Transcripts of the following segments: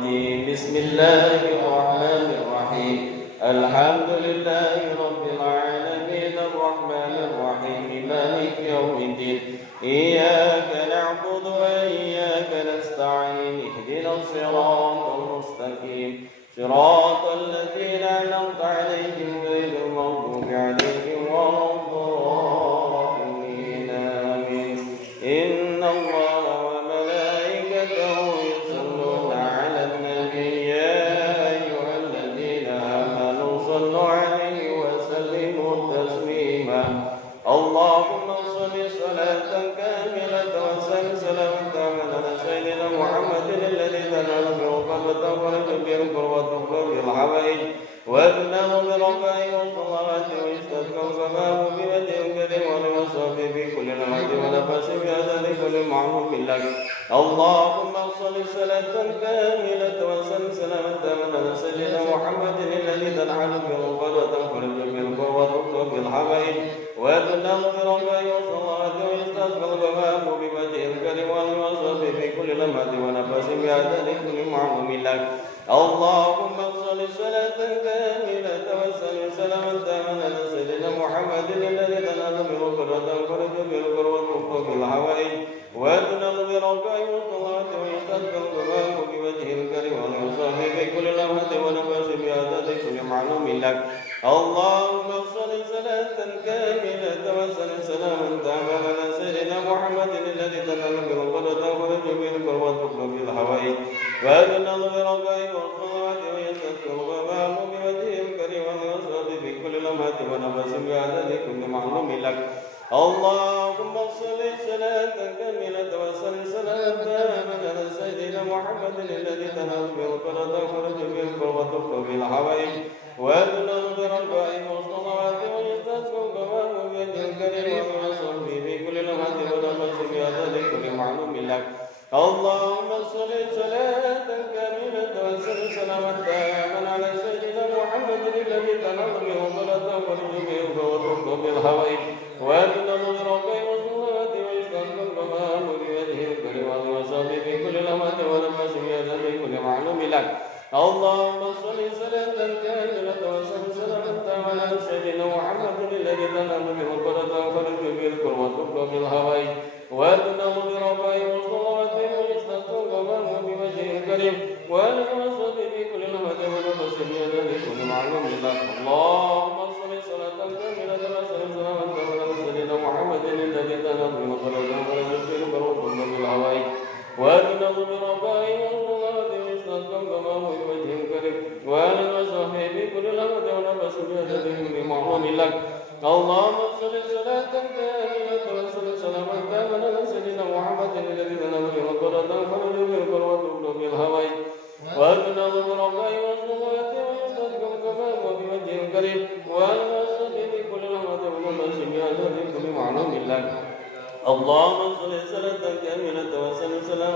الرجيم بسم الله الرحمن الرحيم الحمد لله رب العالمين الرحمن الرحيم مالك يوم الدين إياك نعبد وإياك نستعين اهدنا الصراط المستقيم صراط الذين أنعمت عليهم غير المغضوب عليهم ولا الضالين آمين إن الله وملائكته يصلون على النبي يا أيها الذين آمنوا صلوا عليه وسلموا تسليما اللهم صل صلاة كاملة وسلسلة على سيدنا محمد الذي تنال بالقلب وتفرج بالقرب وتقبل بالحوائج وابنه بربائه والصلوات ويستسقى الغمام بوجه كريم ولوصفه بكل لمحة ونفس بهذا لكل معروف لك اللهم صل صلاة كاملة وسلسلة على سيدنا محمد الذي تنال بالقلب وتفرج بالقرب وتقبل بالحوائج وابنه بربائه والصلوات ويستسقى الغمام بوجه كريم ولوصفه بكل لمحة ونفس بهذا لكل معروف لك اللهم صل صلاة كاملة وسلام على سيدنا محمد الذي تنال بالقرب وتنفرج بالقرب وتقبل بالحوائج وتنال بركائه والصلاة ويستسقى الغمام بوجه الكريم والوصف بكل لمحة ونفس بعدد كل معلوم لك اللهم صل صلاة كاملة وسلام على سيدنا محمد الذي تنال بالقرب وتنفرج بالقرب وتقبل بالحوائج وتنال بركائه والصلاة ويستسقى الغمام بوجه الكريم والوصف بكل لمحة ونفس بعدد كل معلوم لك اللهم صل صلاة كاملة وسلام على سيدنا محمد الذي تنال بالقرب وتنفرج بالقرب وتقبل بالحوائج وتنال بركائه والصلاة ويستسقى الغمام بوجه الكريم والوصف بكل لمحة ونفس بعدد كل معلوم لك اللهم صل صلاة كاملة وسلام على سيدنا محمد الذي تنال بالقرب وتنفرج بالقرب وتقبل بالحوائج وتنال بركائه والصلاة ويستسقى الغمام بوجه الكريم والوصف بكل لمحة ونفس بعدد كل معلوم لك اللهم صل صلاة كاملة وسلام على سيدنا محمد الذي تنال بالقرب وتنفرج بالقرب وتقبل بالحوائج وتنال بركائه والصلاة ويستسقى الغمام بوجه الكريم والوصف بكل لمحة ونفس بعدد كل معلوم لك اللهم صل صلاة كاملة وسلام على سيدنا محمد الذي تنال بالقرب وتنفرج بالقرب وتقبل بالحوائج وتنال بركائه والصلاة ويستسقى الغمام بوجه الكريم والوصف بكل لمحة ونفس بعدد كل معلوم لك اللهم صل صلاة كاملة وسلام على سيدنا محمد الذي تنال بالقرب وتنفرج بالقرب وتقبل بالحوائج وتنال بركائه والصلاة ويستسقى الغمام بوجه الكريم والوصف بكل لمحة ونفس بعدد كل معلوم لك اللهم صل صلاة كاملة وسلام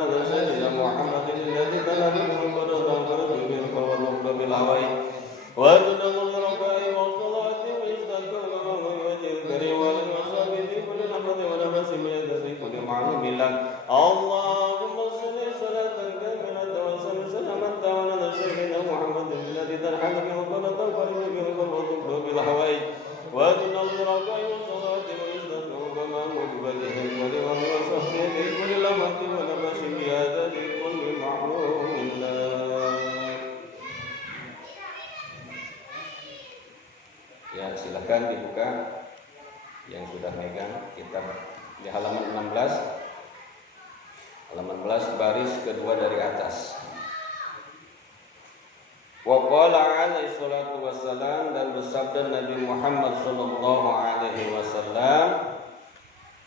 على سيدنا محمد الذي تنال بالقرب وتنفرج بالقرب وتقبل بالحوائج وتنال بركائه والصلاة ويستسقى الغمام بوجه الكريم والوصف بكل لمحة ونفس بعدد كل معلوم لك اللهم صل صلاة كاملة وسلام على سيدنا محمد الذي تنال بالقرب وتنفرج بالقرب وتقبل بالحوائج وتنال بركائه والصلاة ويستسقى الغمام بوجه الكريم والوصف بكل لمحة ونفس بعدد كل معلوم لك. Ya, silakan dibuka yang sudah megang kitab di halaman 16. Halaman 11 baris kedua dari atas. Wa qala alaihi salatu wassalam, dan bersabda Nabi Muhammad sallallahu alaihi wasallam,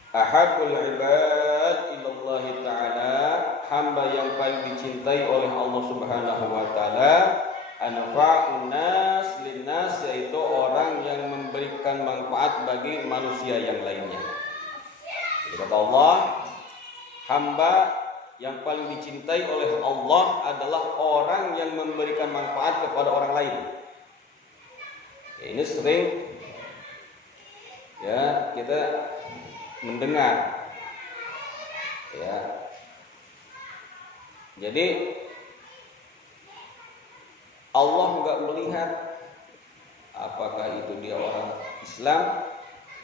ahabul ibad ilallah ta'ala, hamba yang paling dicintai oleh Allah Subhanahu wa taala, anfa'un nas linnas, yaitu orang yang memberikan manfaat bagi manusia yang lainnya. Jadi kata Allah, hamba yang paling dicintai oleh Allah adalah orang yang memberikan manfaat kepada orang lain. Ya, ini sering ya kita mendengar. Ya. Jadi Allah nggak melihat apakah itu dia orang Islam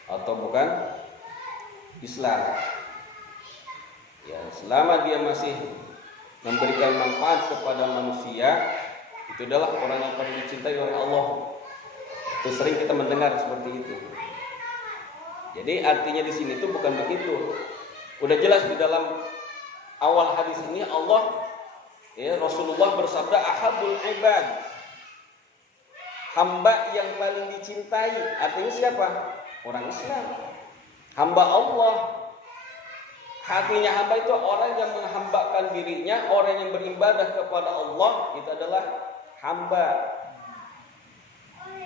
atau bukan Islam. Ya, selama dia masih memberikan manfaat kepada manusia, itu adalah orang yang paling dicintai oleh Allah. Itu sering kita mendengar seperti itu. Jadi artinya di sini itu bukan begitu. Udah jelas di dalam awal hadis ini Allah, ya, Rasulullah bersabda ahabul ibad, hamba yang paling dicintai. Artinya siapa? Orang Islam, hamba Allah. Artinya hamba itu orang yang menghambakan dirinya, orang yang beribadah kepada Allah, itu adalah hamba.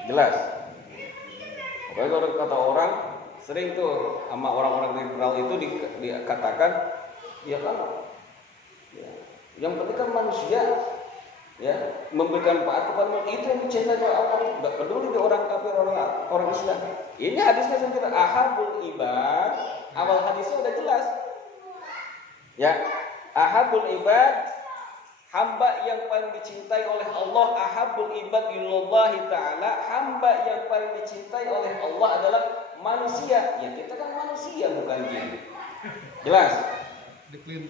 Jelas. Pokoknya kalau kata orang sering tuh sama orang-orang liberal itu dikatakan, ya kan, ya, yang penting kan manusia, ya, memberikan manfaat kepada manusia, itu yang dicintai oleh Allah. Nggak peduli dia orang kafir, orang Islam. Ini hadisnya sendiri ahabul ibad. Awal hadisnya udah jelas. Ya, ahabul ibad, hamba yang paling dicintai oleh Allah. Ahabul ibad illallahi ta'ala, hamba yang paling dicintai oleh Allah adalah manusia. Ya, kita kan manusia bukan jin. Jelas?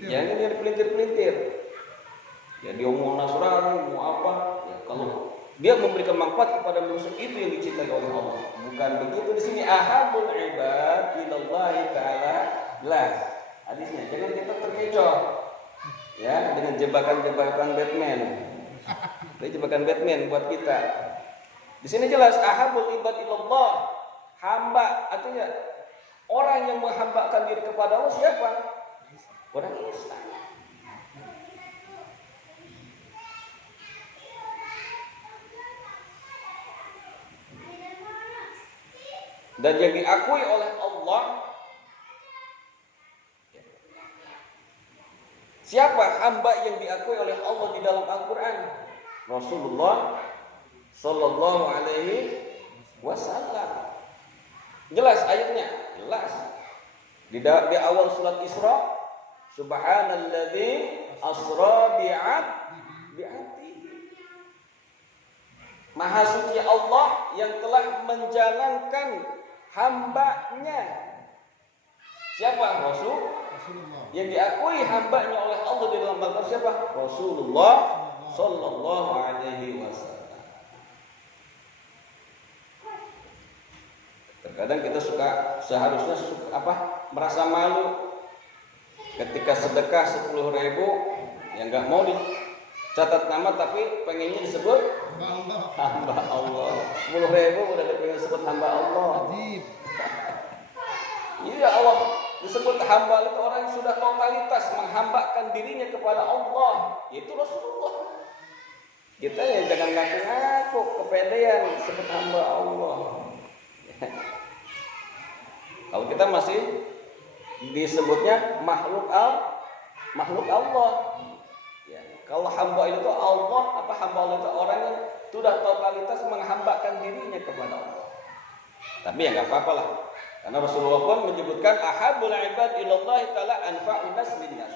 Jangan dia dipelintir-pelintir. Ya, dia mau Nasrani, mau apa? Ya, kalau dia memberikan manfaat kepada manusia, itu yang dicintai oleh Allah. Bukan begitu di sini. Ahabul ibad illallahi ta'ala. Jelas hadisnya. Jangan kita terkecoh, ya, dengan jebakan-jebakan Batman. Itu jebakan Batman buat kita. Di sini jelas ahabul ibad ilallah, hamba, artinya orang yang menghambakan diri kepada Allah siapa? Orang Islam. Dan yang diakui oleh Allah. Siapa hamba yang diakui oleh Allah di dalam Al-Quran? Rasulullah Sallallahu Alaihi Wasallam. Jelas ayatnya, jelas. Di awal surat Isra, Subhanalladzi asra bi'abdihi. Maha suci Allah yang telah menjalankan hambanya. Siapa? Rasulullah. Yang diakui hambanya oleh Allah di dalam Al-Quran siapa? Rasulullah Sallallahu Alaihi Wasallam. Terkadang kita seharusnya merasa malu ketika sedekah 10.000 yang nggak mau dicatat nama tapi pengennya disebut hamba Allah. 10.000 udah pengen disebut hamba Allah. Iya, Allah disebut hamba itu orang yang sudah totalitas menghambakan dirinya kepada Allah, yaitu Rasulullah. Kita ya jangan ngaku-ngaku kepedean sebut hamba Allah. Kalau kita masih disebutnya makhluk Allah. Ya, kalau hamba itu Allah, hamba Allah itu orang yang sudah totalitas menghambakan dirinya kepada Allah. Tapi ya nggak apa-apa lah. Karena Rasulullah pun menyebutkan ahabul ibad ilallahi ta'ala anfa'un nas linnas.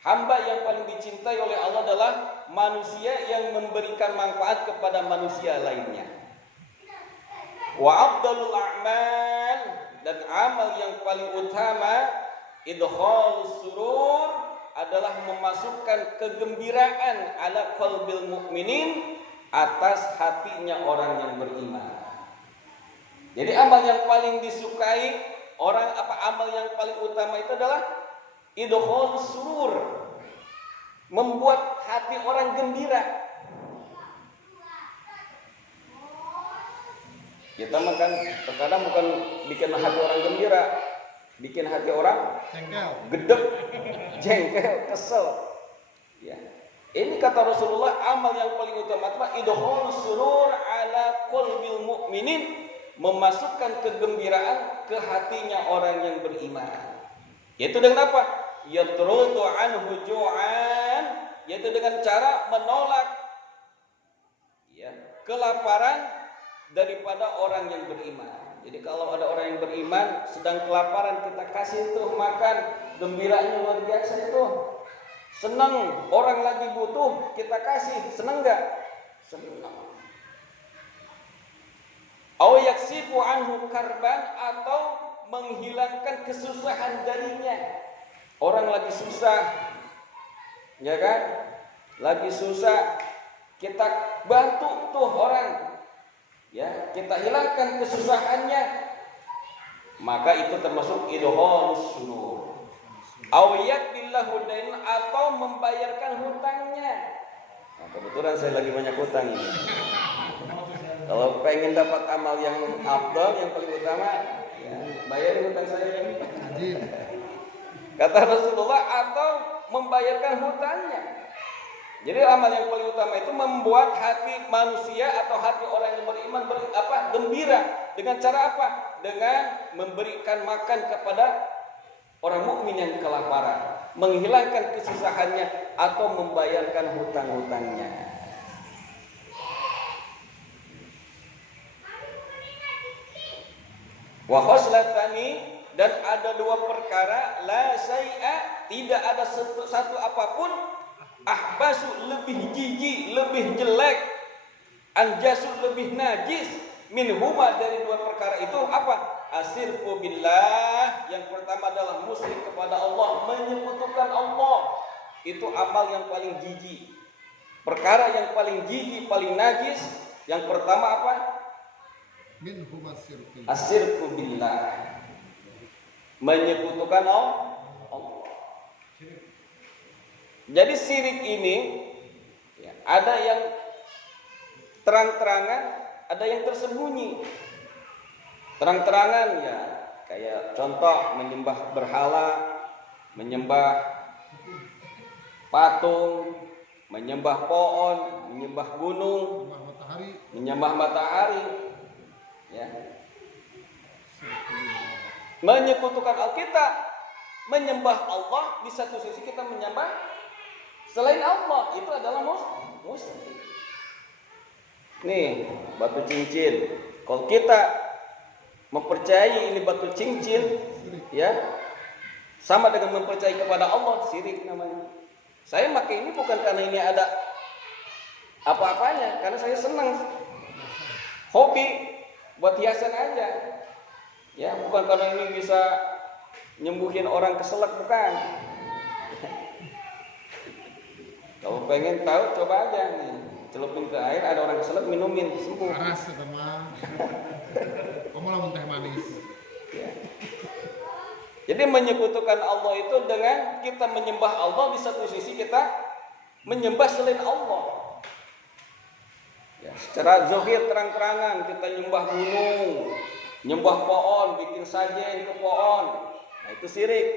Hamba yang paling dicintai oleh Allah adalah manusia yang memberikan manfaat kepada manusia lainnya. Wa afdalul a'mal, dan amal yang paling utama idkhalus surur adalah memasukkan kegembiraan ala qalbil mu'minin, atas hatinya orang yang beriman. Jadi amal yang paling disukai orang, amal yang paling utama itu adalah idkhalus surur, membuat hati orang gembira. Kita makan terkadang bukan bikin hati orang gembira, bikin hati orang gedek, jengkel, kesel. Ya. Ini kata Rasulullah, amal yang paling utama adalah idkhalus surur ala qalbil mu'minin, memasukkan kegembiraan ke hatinya orang yang beriman. Yaitu dengan apa? Yatrudu anhu ju'an, yaitu dengan cara menolak, ya, kelaparan daripada orang yang beriman. Jadi kalau ada orang yang beriman sedang kelaparan, kita kasih tuh makan, gembiranya luar biasa itu. Senang, orang lagi butuh, kita kasih, senang enggak? senang. Au yaksifu anhu karban, atau menghilangkan kesusahan darinya. Orang lagi susah, ya kan? Lagi susah, kita bantu tuh orang, ya, kita hilangkan kesusahannya, maka itu termasuk idhalus surur. Au yaqbillahu dain, atau membayarkan hutangnya. Nah, kebetulan saya lagi banyak hutang ini. Kalau pengen dapat amal yang afdal, yang paling utama, ya, bayarin hutang saya. Kata Rasulullah, atau membayarkan hutangnya. Jadi amal yang paling utama itu membuat hati manusia atau hati orang yang beriman gembira. Dengan cara apa? Dengan memberikan makan kepada orang mukmin yang kelaparan, menghilangkan kesusahannya, atau membayarkan hutang-hutangnya. Wa khoslatani, dan ada dua perkara, la syai'a, tidak ada satu apapun, ahbasu, lebih jijik, lebih jelek, anjasu, lebih najis, minhuma, dari dua perkara itu. Apa? Asyirku billah, yang pertama adalah musyrik kepada Allah, menyekutukan Allah. Itu amal yang paling jijik, perkara yang paling jijik, paling najis. Yang pertama apa? Asyirku billah, menyekutukan Allah. Jadi syirik ini, ya, ada yang terang-terangan, ada yang tersembunyi. Terang-terangan, ya, kayak contoh menyembah berhala, menyembah patung, menyembah pohon, menyembah gunung, menyembah matahari, ya. Menyekutukan Allah, kita menyembah Allah, di satu sisi kita menyembah selain Allah, itu adalah musyrik. Nih, batu cincin. Kalau kita mempercayai ini batu cincin, ya, sama dengan mempercayai kepada Allah, syirik namanya. Saya pakai ini bukan karena ini ada apa-apanya, karena saya senang, hobi, buat hiasan aja, ya, bukan karena ini bisa nyembuhin orang keselak, bukan. Kalau pengen tahu, coba aja nih, celupin ke air, ada orang keselak, minumin, sembuh. Panas teman. Kamu lamun teh manis. Ya. Jadi menyekutukan Allah itu dengan kita menyembah Allah, di satu sisi kita menyembah selain Allah. Ya, secara zahir terang-terangan kita nyembah gunung, nyembah pohon, bikin sajen ke pohon. Nah, itu syirik.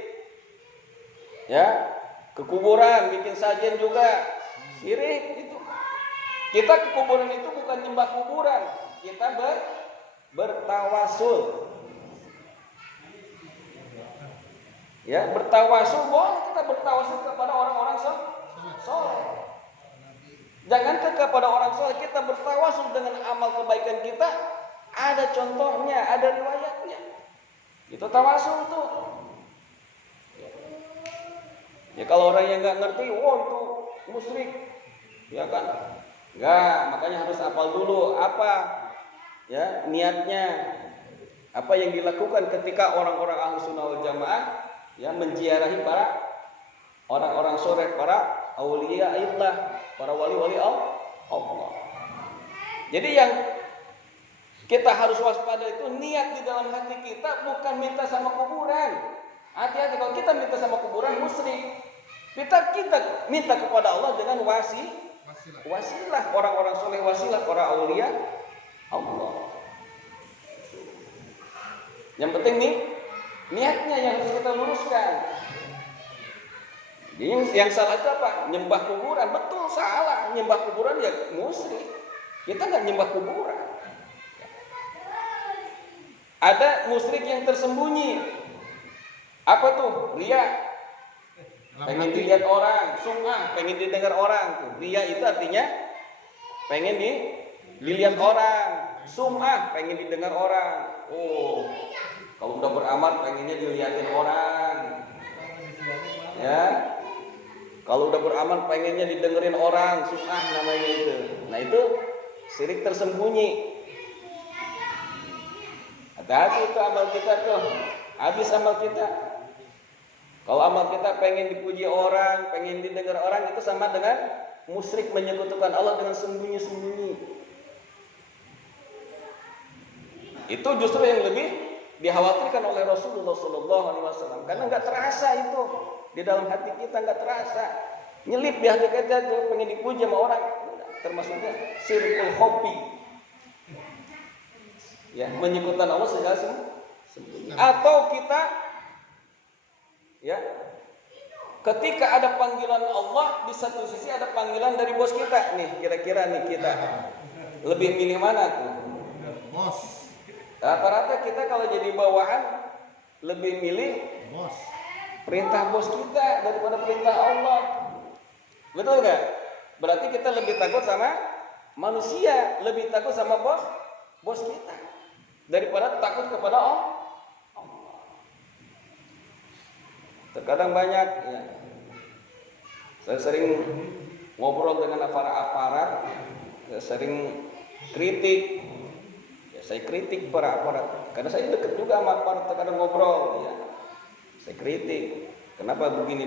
Ya, ke kuburan bikin sajen juga syirik itu. Kita ke kuburan itu bukan nyembah kuburan, kita bertawasul. Ya, bertawasul, boleh kita bertawasul kepada orang-orang soleh. Jangan kepada orang soleh, kita bertawasul dengan amal kebaikan kita. Ada contohnya, ada riwayatnya. Itu tawasul tuh. Ya, kalau orang yang nggak ngerti, itu musyrik, ya kan? Enggak, makanya harus hafal dulu apa, ya, niatnya. Apa yang dilakukan ketika orang-orang Ahlus Sunnah wal Jamaah, ya, menziarahi para orang-orang soleh, para auliya Allah, para wali-wali Allah. Jadi yang kita harus waspada itu niat di dalam hati kita, bukan minta sama kuburan. Hati-hati, kalau kita minta sama kuburan musyrik. Kita minta kepada Allah dengan wasilah, orang-orang soleh, wasilah para auliya Allah. Yang penting nih, niatnya yang harus kita luruskan. Yang salah itu apa? Nyembah kuburan. Betul, salah. Nyembah kuburan ya musyrik. Kita nggak nyembah kuburan. Ada musyrik yang tersembunyi. Apa tuh? Riya. Pengen dilihat orang, sum'ah, pengen didengar orang tuh. Riya itu artinya pengen dilihat orang, sum'ah, pengen didengar orang. Oh, kalau udah beramal pengennya dilihatin orang. Ya. Kalau udah beramal pengennya didengerin orang, sum'ah namanya itu. Nah itu syirik tersembunyi. Hati-hati itu amal kita tuh, habis amal kita. Kalau amal kita pengen dipuji orang, pengen didengar orang, itu sama dengan musyrik menyekutukan Allah dengan sembunyi-sembunyi. Itu justru yang lebih dikhawatirkan oleh Rasulullah SAW, karena nggak terasa itu di dalam hati kita, nggak terasa, nyelip di hati kita tuh pengen dipuji sama orang, termasuknya syirkul khofi, ya menyekutukan Allah segala sembunyi. Atau kita, ya, ketika ada panggilan Allah, di satu sisi ada panggilan dari bos kita nih, kira-kira nih kita lebih milih mana tuh? Bos. Rata-rata kita kalau jadi bawahan lebih milih Bos. perintah bos kita daripada perintah Allah. Betul nggak? Berarti kita lebih takut sama manusia, lebih takut sama bos kita daripada takut kepada Allah. Terkadang banyak, ya, saya sering ngobrol dengan aparat, saya sering kritik. Saya kritik para aparat, karena saya dekat juga sama aparat, terkadang ngobrol, ya. Saya kritik, kenapa begini?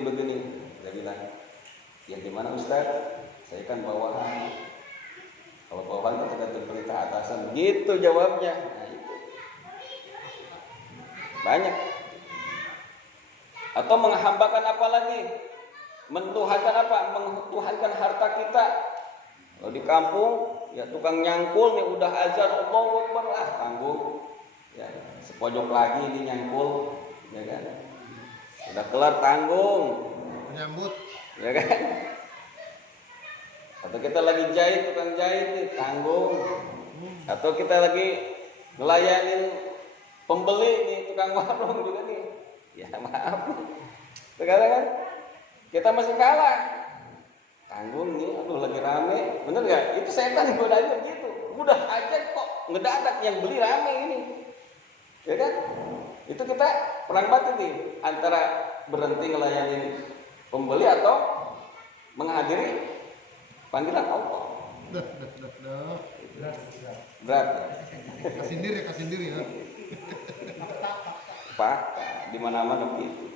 Saya bilang, ya gimana Ustaz? Saya kan bawahan. Kalau bawahan kan tergantung perintah atasan. Gitu jawabnya. Nah, itu. Banyak. Atau menghambakan apa lagi? Mentuhankan apa? Mentuhankan harta kita. Kalau di kampung, ya tukang nyangkul nih udah azan Allahu Akbar, tanggung, ya sepojok lagi ini nyangkul, ya kan, udah kelar tanggung, Menyambut, ya kan. Atau kita lagi jahit, tukang jahit nih tanggung. Atau kita lagi ngelayanin pembeli nih, tukang warung juga nih, ya maaf, sekarang kan kita masih kalah. Tanggung nih, aduh lagi rame, bener gak? Itu setan godain begitu. Udah aja kok ngedadak yang beli rame ini, ya kan? Itu kita perang batin nih, antara berhenti ngelayanin pembeli atau menghadiri panggilan Allah. Berat. kasih diri ya. Pak, di mana-mana begitu.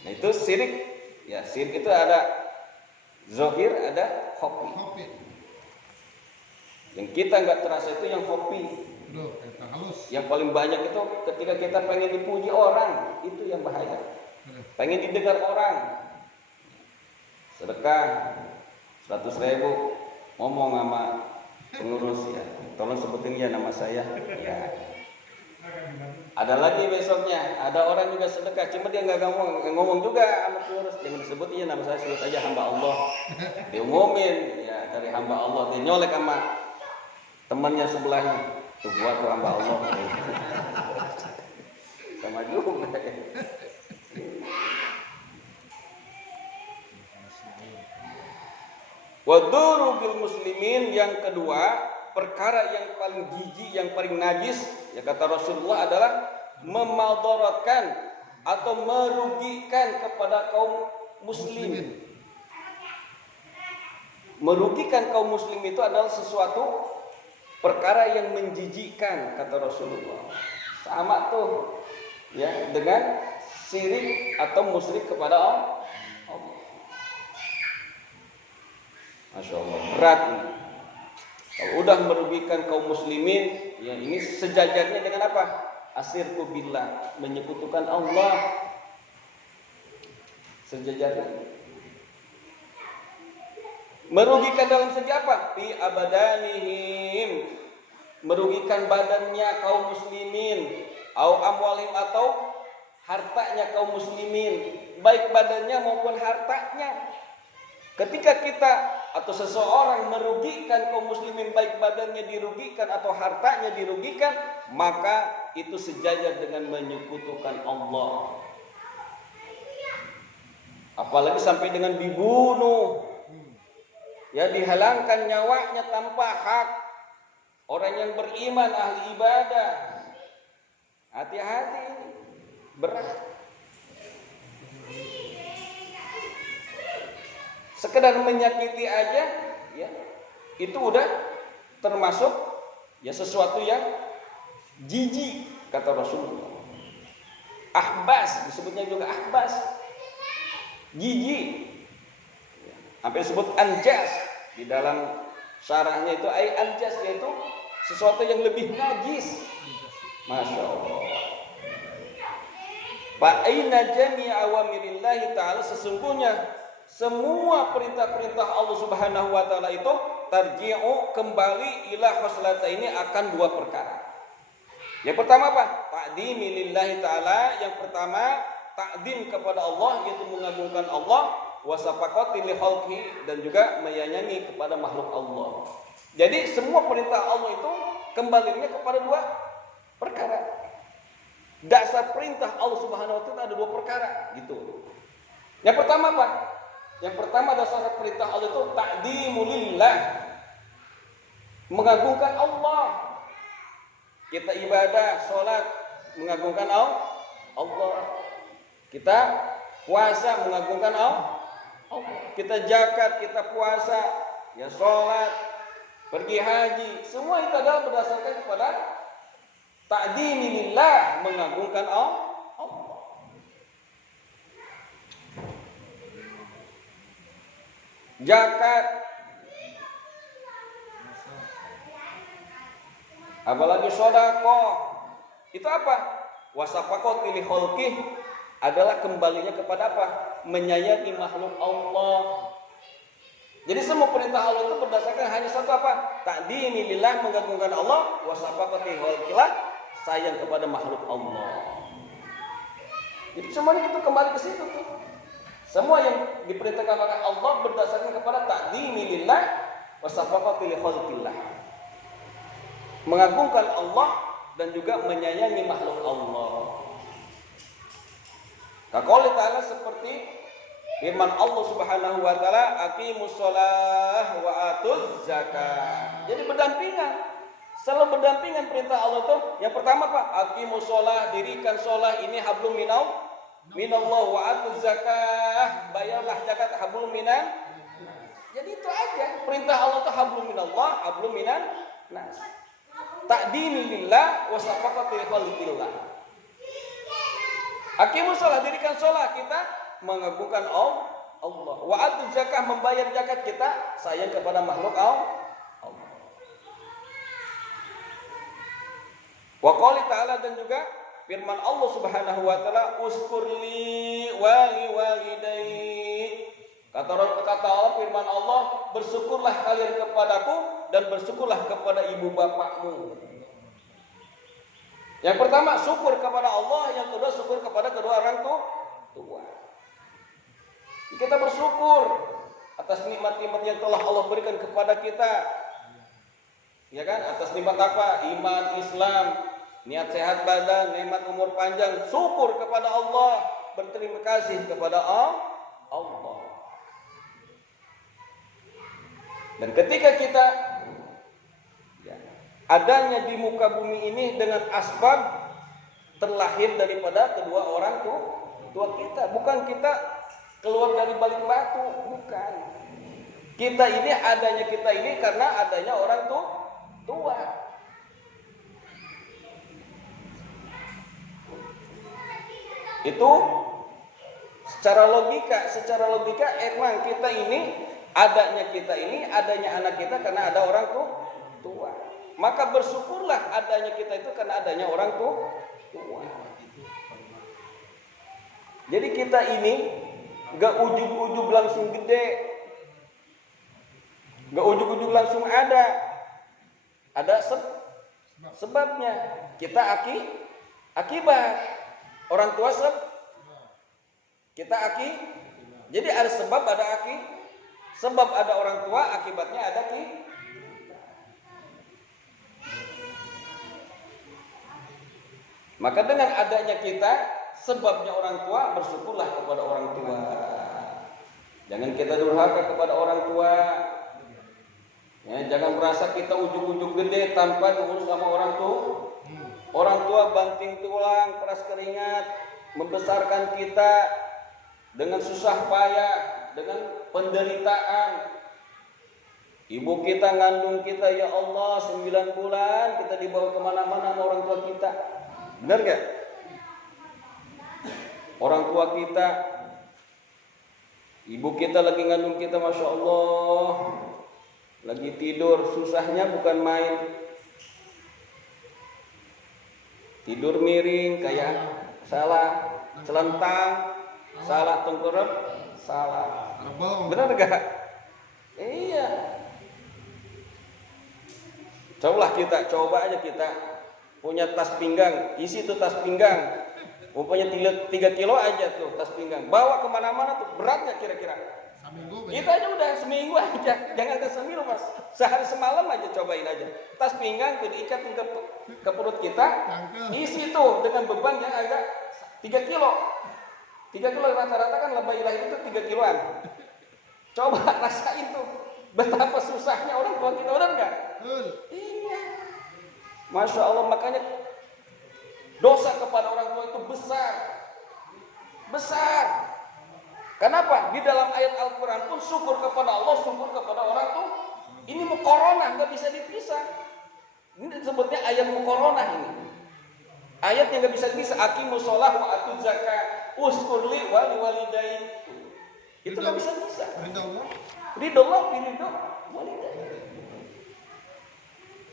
Nah itu syirik, ya syirik itu ada zahir, ada khofi. Yang kita nggak terasa itu yang khofi. Yang paling banyak itu ketika kita pengen dipuji orang, itu yang bahaya. Pengen didengar orang, sedekah 100.000, ngomong sama pengurus, ya tolong sebutin ya nama saya, ya. Ada lagi besoknya, ada orang juga sedekah, cuma dia nggak ngomong juga sama pengurus, jangan disebut ya nama saya, sebut aja hamba Allah. Diumumin, ya dari hamba Allah, dia nyolek sama temannya sebelahnya, tuh gua tuh hamba Allah. Sama juga. Waduru bil muslimin, yang kedua, perkara yang paling jijik, yang paling najis, ya kata Rasulullah, adalah memadaratkan atau merugikan kepada kaum muslimin. Merugikan kaum muslim itu adalah sesuatu perkara yang menjijikkan, kata Rasulullah. Sama tuh, ya, dengan syirik atau musyrik kepada Allah. Masya Allah, berat ini. Kalau udah merugikan kaum muslimin, ya ini sejajarnya dengan apa? Asyirku billah, menyekutukan Allah. Sejajarnya. Merugikan dalam segi apa? Fi abadanihim, merugikan badannya kaum muslimin, au amwalim, atau hartanya kaum muslimin, baik badannya maupun hartanya. Ketika kita atau seseorang merugikan kaum muslimin, baik badannya dirugikan atau hartanya dirugikan, maka itu sejajar dengan menyekutukan Allah. Apalagi sampai dengan dibunuh, ya, dihalangkan nyawanya tanpa hak. Orang yang beriman, ahli ibadah, hati-hati, berat. Sekedar menyakiti aja, ya, itu udah termasuk ya sesuatu yang jijik, kata Rasulullah. Ahbas, disebutnya juga ahbas, jijik. Sampai disebut anjas di dalam syarahnya itu anjas, yaitu sesuatu yang lebih najis. Masya Allah. Fa'ina jami'a awamirillahi ta'ala, sesungguhnya semua perintah-perintah Allah Subhanahu wa taala itu tarji'u, kembali ila khoslataini, akan dua perkara. Yang pertama apa? Ta'dimi lillahi ta'ala. Yang pertama ta'dim kepada Allah, yaitu mengagungkan Allah, wasafaqati li khalqi, dan juga menyayangi kepada makhluk Allah. Jadi semua perintah Allah itu kembalinya kepada dua perkara. Dasar perintah Allah Subhanahu wa taala ada dua perkara, gitu. Yang pertama apa? Yang pertama dasar perintah Allah itu ta'dimu lillah, mengagungkan Allah. Kita ibadah, sholat, mengagungkan Allah. Kita puasa, mengagungkan Allah. Kita zakat, kita puasa, ya sholat, pergi haji, semua itu adalah berdasarkan kepada ta'dimi lillah, mengagungkan Allah. Zakat, apalagi sedekah, itu apa? Wasafaqati li khalqih, adalah kembalinya kepada apa? Menyayangi makhluk Allah. Jadi semua perintah Allah itu berdasarkan hanya satu apa? Ta'dimi lillah, mengagungkan Allah, wasafaqati khalqillah, sayang kepada makhluk Allah. Jadi semuanya itu kembali ke situ tuh. Semua yang diperintahkan oleh Allah berdasarkan kepada ta'dimi lillah, wasafaqati li khalqillah, mengagungkan Allah dan juga menyayangi makhluk Allah. Kaqouli ta'ala, seperti firman Allah Subhanahu wa taala, aqimus shalah wa atuz zakat. Jadi berdampingan, selalu berdampingan perintah Allah itu. Yang pertama apa? Aqimus shalah, dirikan shalah, ini hablum minallah, wa atuz zakah, bayarlah zakat, hablum minan. Jadi itu aja perintah Allah itu, hablum minallah, hablum minan nas. Ta'dimi lillah, wasafaqati li khalqillah. Aqimus shalah, dirikan shalah, kita mengagungkan Allah. Wa atuz zakah, membayar zakat, kita sayang kepada makhluk Allah. Wa qouli ta'ala, dan juga firman Allah Subhanahu wa taala, uskurli wali walidayk. Kata Allah, firman Allah, bersyukurlah kalian kepadaku dan bersyukurlah kepada ibu bapakmu. Yang pertama syukur kepada Allah, yang kedua syukur kepada kedua orang tua. Kita bersyukur atas nikmat-nikmat yang telah Allah berikan kepada kita. Ya kan? Atas nikmat apa? Iman, Islam, niat sehat badan, nikmat umur panjang. Syukur kepada Allah, berterima kasih kepada Allah. Dan ketika kita adanya di muka bumi ini dengan asbab terlahir daripada kedua orang tua kita, bukan kita keluar dari balik batu, bukan. Kita ini adanya kita ini karena adanya orang tua. Itu secara logika emang kita ini adanya anak kita karena ada orang tua. Maka bersyukurlah adanya kita itu karena adanya orang tua. Jadi kita ini gak ujug-ujug langsung gede, gak ujug-ujug langsung ada sebabnya. Kita akibat. Orang tua kita jadi ada sebab, ada sebab ada orang tua, akibatnya ada Maka dengan adanya kita, sebabnya orang tua, bersyukurlah kepada orang tua. Jangan kita durhaka kepada orang tua. Ya, jangan merasa kita ujung-ujung gede tanpa diurus sama orang tua. Orang tua banting tulang, peras keringat, membesarkan kita. dengan susah payah, dengan penderitaan. Ibu kita ngandung kita, ya Allah, 9 bulan kita dibawa kemana-mana sama orang tua kita. Benar gak? Orang tua kita, ibu kita lagi ngandung kita, Masya Allah, lagi tidur, susahnya bukan main. Tidur miring kayak salah celentang, salah tengkurap, salah. Benar gak? Iya. Coba aja kita punya tas pinggang, isi tuh tas pinggang, umpamanya 3 kilo aja tuh tas pinggang, bawa kemana-mana tuh, beratnya kira-kira. Itu aja udah seminggu aja, jangan ke seminggu mas, sehari semalam aja cobain aja. Tas pinggang tuh diikat ke perut kita, isi tuh dengan beban yang agak 3 kilo. 3 kilo rata-rata kan lebay lahir itu 3 kiloan. Coba rasain tuh, betapa susahnya orang tua kita, benar nggak? Iya. Masya Allah, makanya dosa kepada orang tua itu besar. Besar. Kenapa? Di dalam ayat Al-Quran pun syukur kepada Allah, syukur kepada orang tua. Ini muqaranah, nggak bisa dipisah. Ini disebutnya ayat muqaranah ini. Ayat yang nggak bisa dipisah. Aqimus shalah wa atuz zakat uskurli wali walidain. Itu nggak bisa dipisah. Ridho Allah, ridho walidain.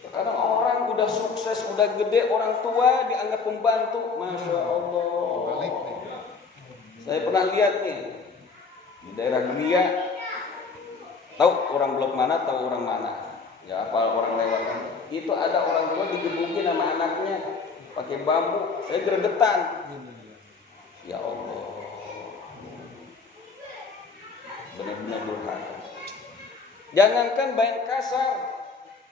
Sekarang orang udah sukses, udah gede, orang tua dianggap pembantu. Masya Allah. Saya pernah lihat nih di daerah Gria, tahu orang blok mana, tahu orang mana, ya apa orang lewat. Itu ada orang tua digebukin sama anaknya pakai bambu. Saya gregetan. Ya Allah, benar-benar durhaka. Jangankan main kasar,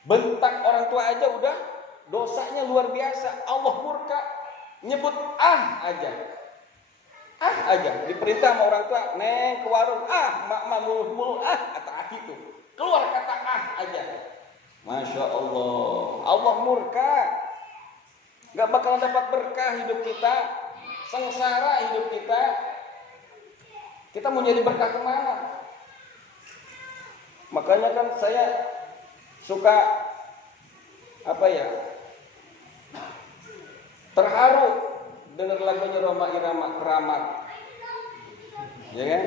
bentak orang tua aja udah dosanya luar biasa. Allah murka, nyebut aja. Diperintah sama orang tua, neng ke warung, mak mulu, kata gitu. Keluar kata aja. Masya Allah, Allah murka. Gak bakalan dapat berkah hidup kita, sengsara hidup kita. Kita mau nyari berkah kemana? Makanya kan saya suka terharu dengar lagunya Roma Irama Keramat, ya kan?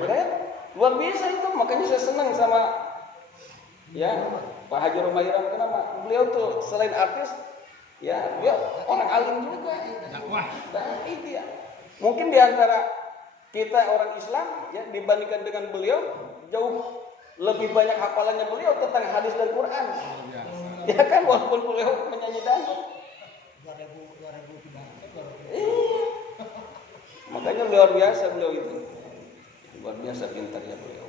Keren, luar biasa itu. Makanya saya senang sama Pak Haji Roma Irama Keramat. Beliau tuh selain artis, dia orang alim juga. Dai dia. Mungkin di antara kita orang Islam dibandingkan dengan beliau jauh lebih banyak hafalannya beliau tentang hadis dan Quran. Ya kan, walaupun beliau menyanyi dangdut. Makanya luar biasa beliau itu. Luar biasa pintarnya beliau.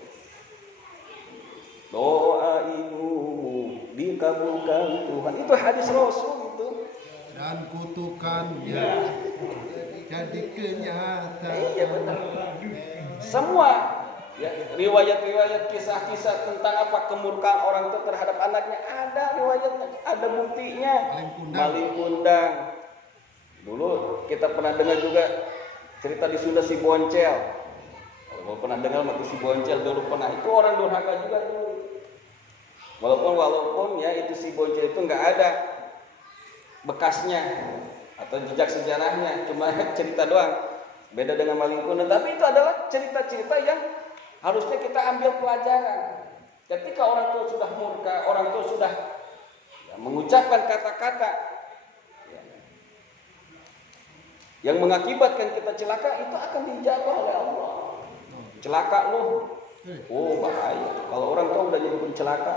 Doa ibumu dikabulkan Tuhan. Itu hadis Rasul itu. Dan kutukannya jadi kenyataan. Iya benar. Semua riwayat-riwayat kisah-kisah tentang kemurkaan orang tua terhadap anaknya ada riwayatnya, ada buktinya. Maling kundang. Dulu kita pernah dengar juga cerita di Sunda si Boncel. Kalau pernah dengar si Boncel dulu pernah, itu orang durhaka juga dulu. Walaupun itu si Boncel itu nggak ada bekasnya atau jejak sejarahnya, cuma cerita doang. Beda dengan maling kundang, tapi itu adalah cerita-cerita yang harusnya kita ambil pelajaran. Ketika orang tua sudah murka, orang tua sudah mengucapkan kata-kata yang mengakibatkan kita celaka, itu akan dijawab oleh Allah. Celaka lu, bahaya. Kalau orang tua udah jadi pencelaka,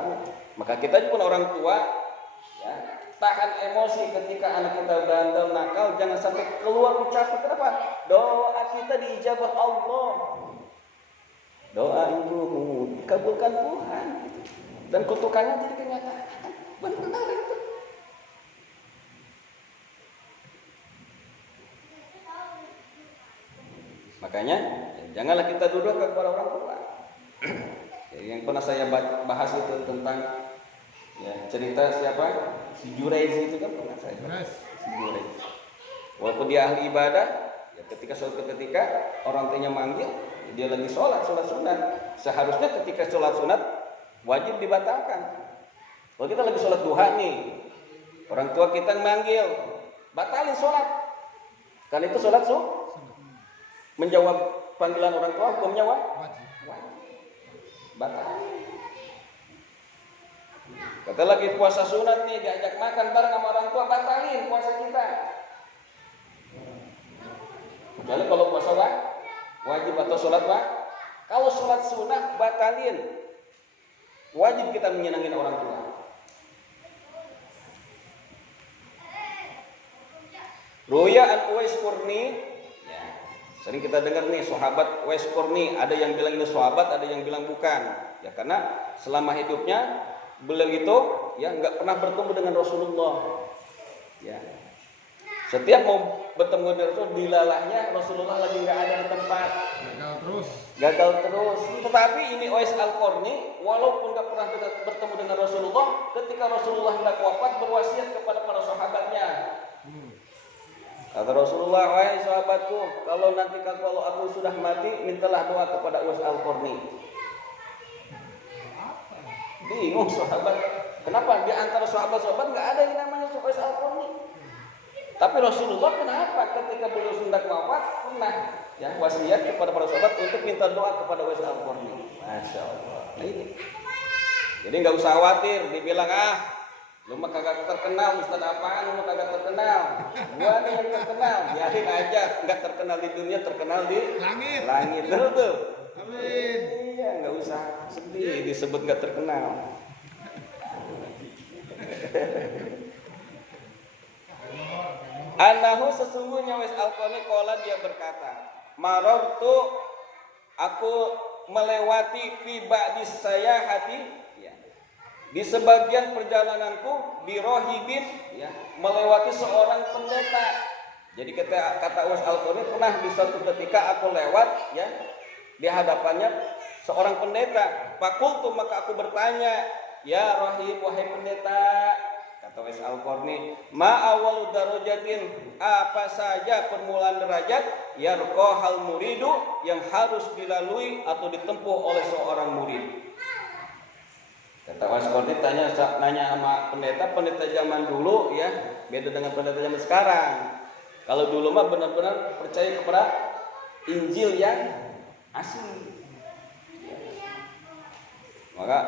maka kita pun orang tua tahan emosi ketika anak kita bandel nakal, jangan sampai keluar ucapan. Kenapa? Doa kita diijabah Allah. Doa ibumu dikabulkan Tuhan, dan kutukannya jadi kenyataan. Benar itu. Makanya janganlah kita duduk kepada orang tua. Yang pernah saya bahas itu tentang cerita siapa? Si Jurayz itu kan pernah saya bahas. Si Jurayz. Walaupun dia ahli ibadah, Ketika suatu ketika orang tuanya manggil, dia lagi sholat sunat. Seharusnya ketika sholat sunat wajib dibatalkan. Kalau kita lagi sholat duha nih, orang tua kita manggil, batalin sholat. Karena itu sholat menjawab panggilan orang tua hukumnya wajib. Batal. Kata lagi puasa sunat nih, diajak makan bareng sama orang tua, batalin puasa kita. Kecuali kalau puasa wajib atau sholat kalau sholat sunat batalin. Wajib kita menyenangin orang tua. Ruya an Uwais Qurni, ya, sering kita dengar nih sahabat Uwais Qurni, ada yang bilang ini sahabat, ada yang bilang bukan. Ya karena selama hidupnya beliau itu ya nggak pernah bertemu dengan Rasulullah. Ya. Setiap mau bertemu dengan Rasul, dilalahnya Rasulullah lagi nggak ada di tempat. Gagal terus. Tetapi ini Uwais Al-Qarni, walaupun nggak pernah bertemu dengan Rasulullah, ketika Rasulullah hendak wafat berwasiat kepada para sahabatnya. Kata Rasulullah, wahai sahabatku, kalau aku sudah mati, mintalah doa kepada Uwais Al-Qarni. Bingung sahabat, kenapa di antara sahabat-sahabat nggak ada yang namanya Uwais Al-Qarni? Tapi Rasulullah kenapa ketika beliau hendak wafat pernah ya wasiat kepada para sahabat untuk minta doa kepada Uwais Al-Qarni. Masya Allah. Nah ini. Jadi nggak usah khawatir, dibilang lu mah kagak terkenal, Ustaz apaan lu mah kagak terkenal. Gua nih yang terkenal, biarin aja, enggak terkenal di dunia, terkenal di langit. Betul tuh. Amin. Iya, enggak usah sedih disebut enggak terkenal. Anahu sesungguhnya Uwais Al-Qarni qala dia berkata, marartu aku melewati fi ba'di sayahati di sebagian perjalananku birohibin ya melewati seorang pendeta. Jadi kata Uwais Al-Qarni pernah di suatu ketika aku lewat ya di hadapannya seorang pendeta. Fakultu maka aku bertanya, ya rohib wahai pendeta. Kata Uwais Al-Qarni, ma awalu darajatin, apa saja permulaan derajat yarqahal muridu yang harus dilalui atau ditempuh oleh seorang murid. Kata Uwais Al-Qarni nanya sama pendeta zaman dulu ya, beda dengan pendeta zaman sekarang. Kalau dulu mah benar-benar percaya kepada Injil yang asli. Maka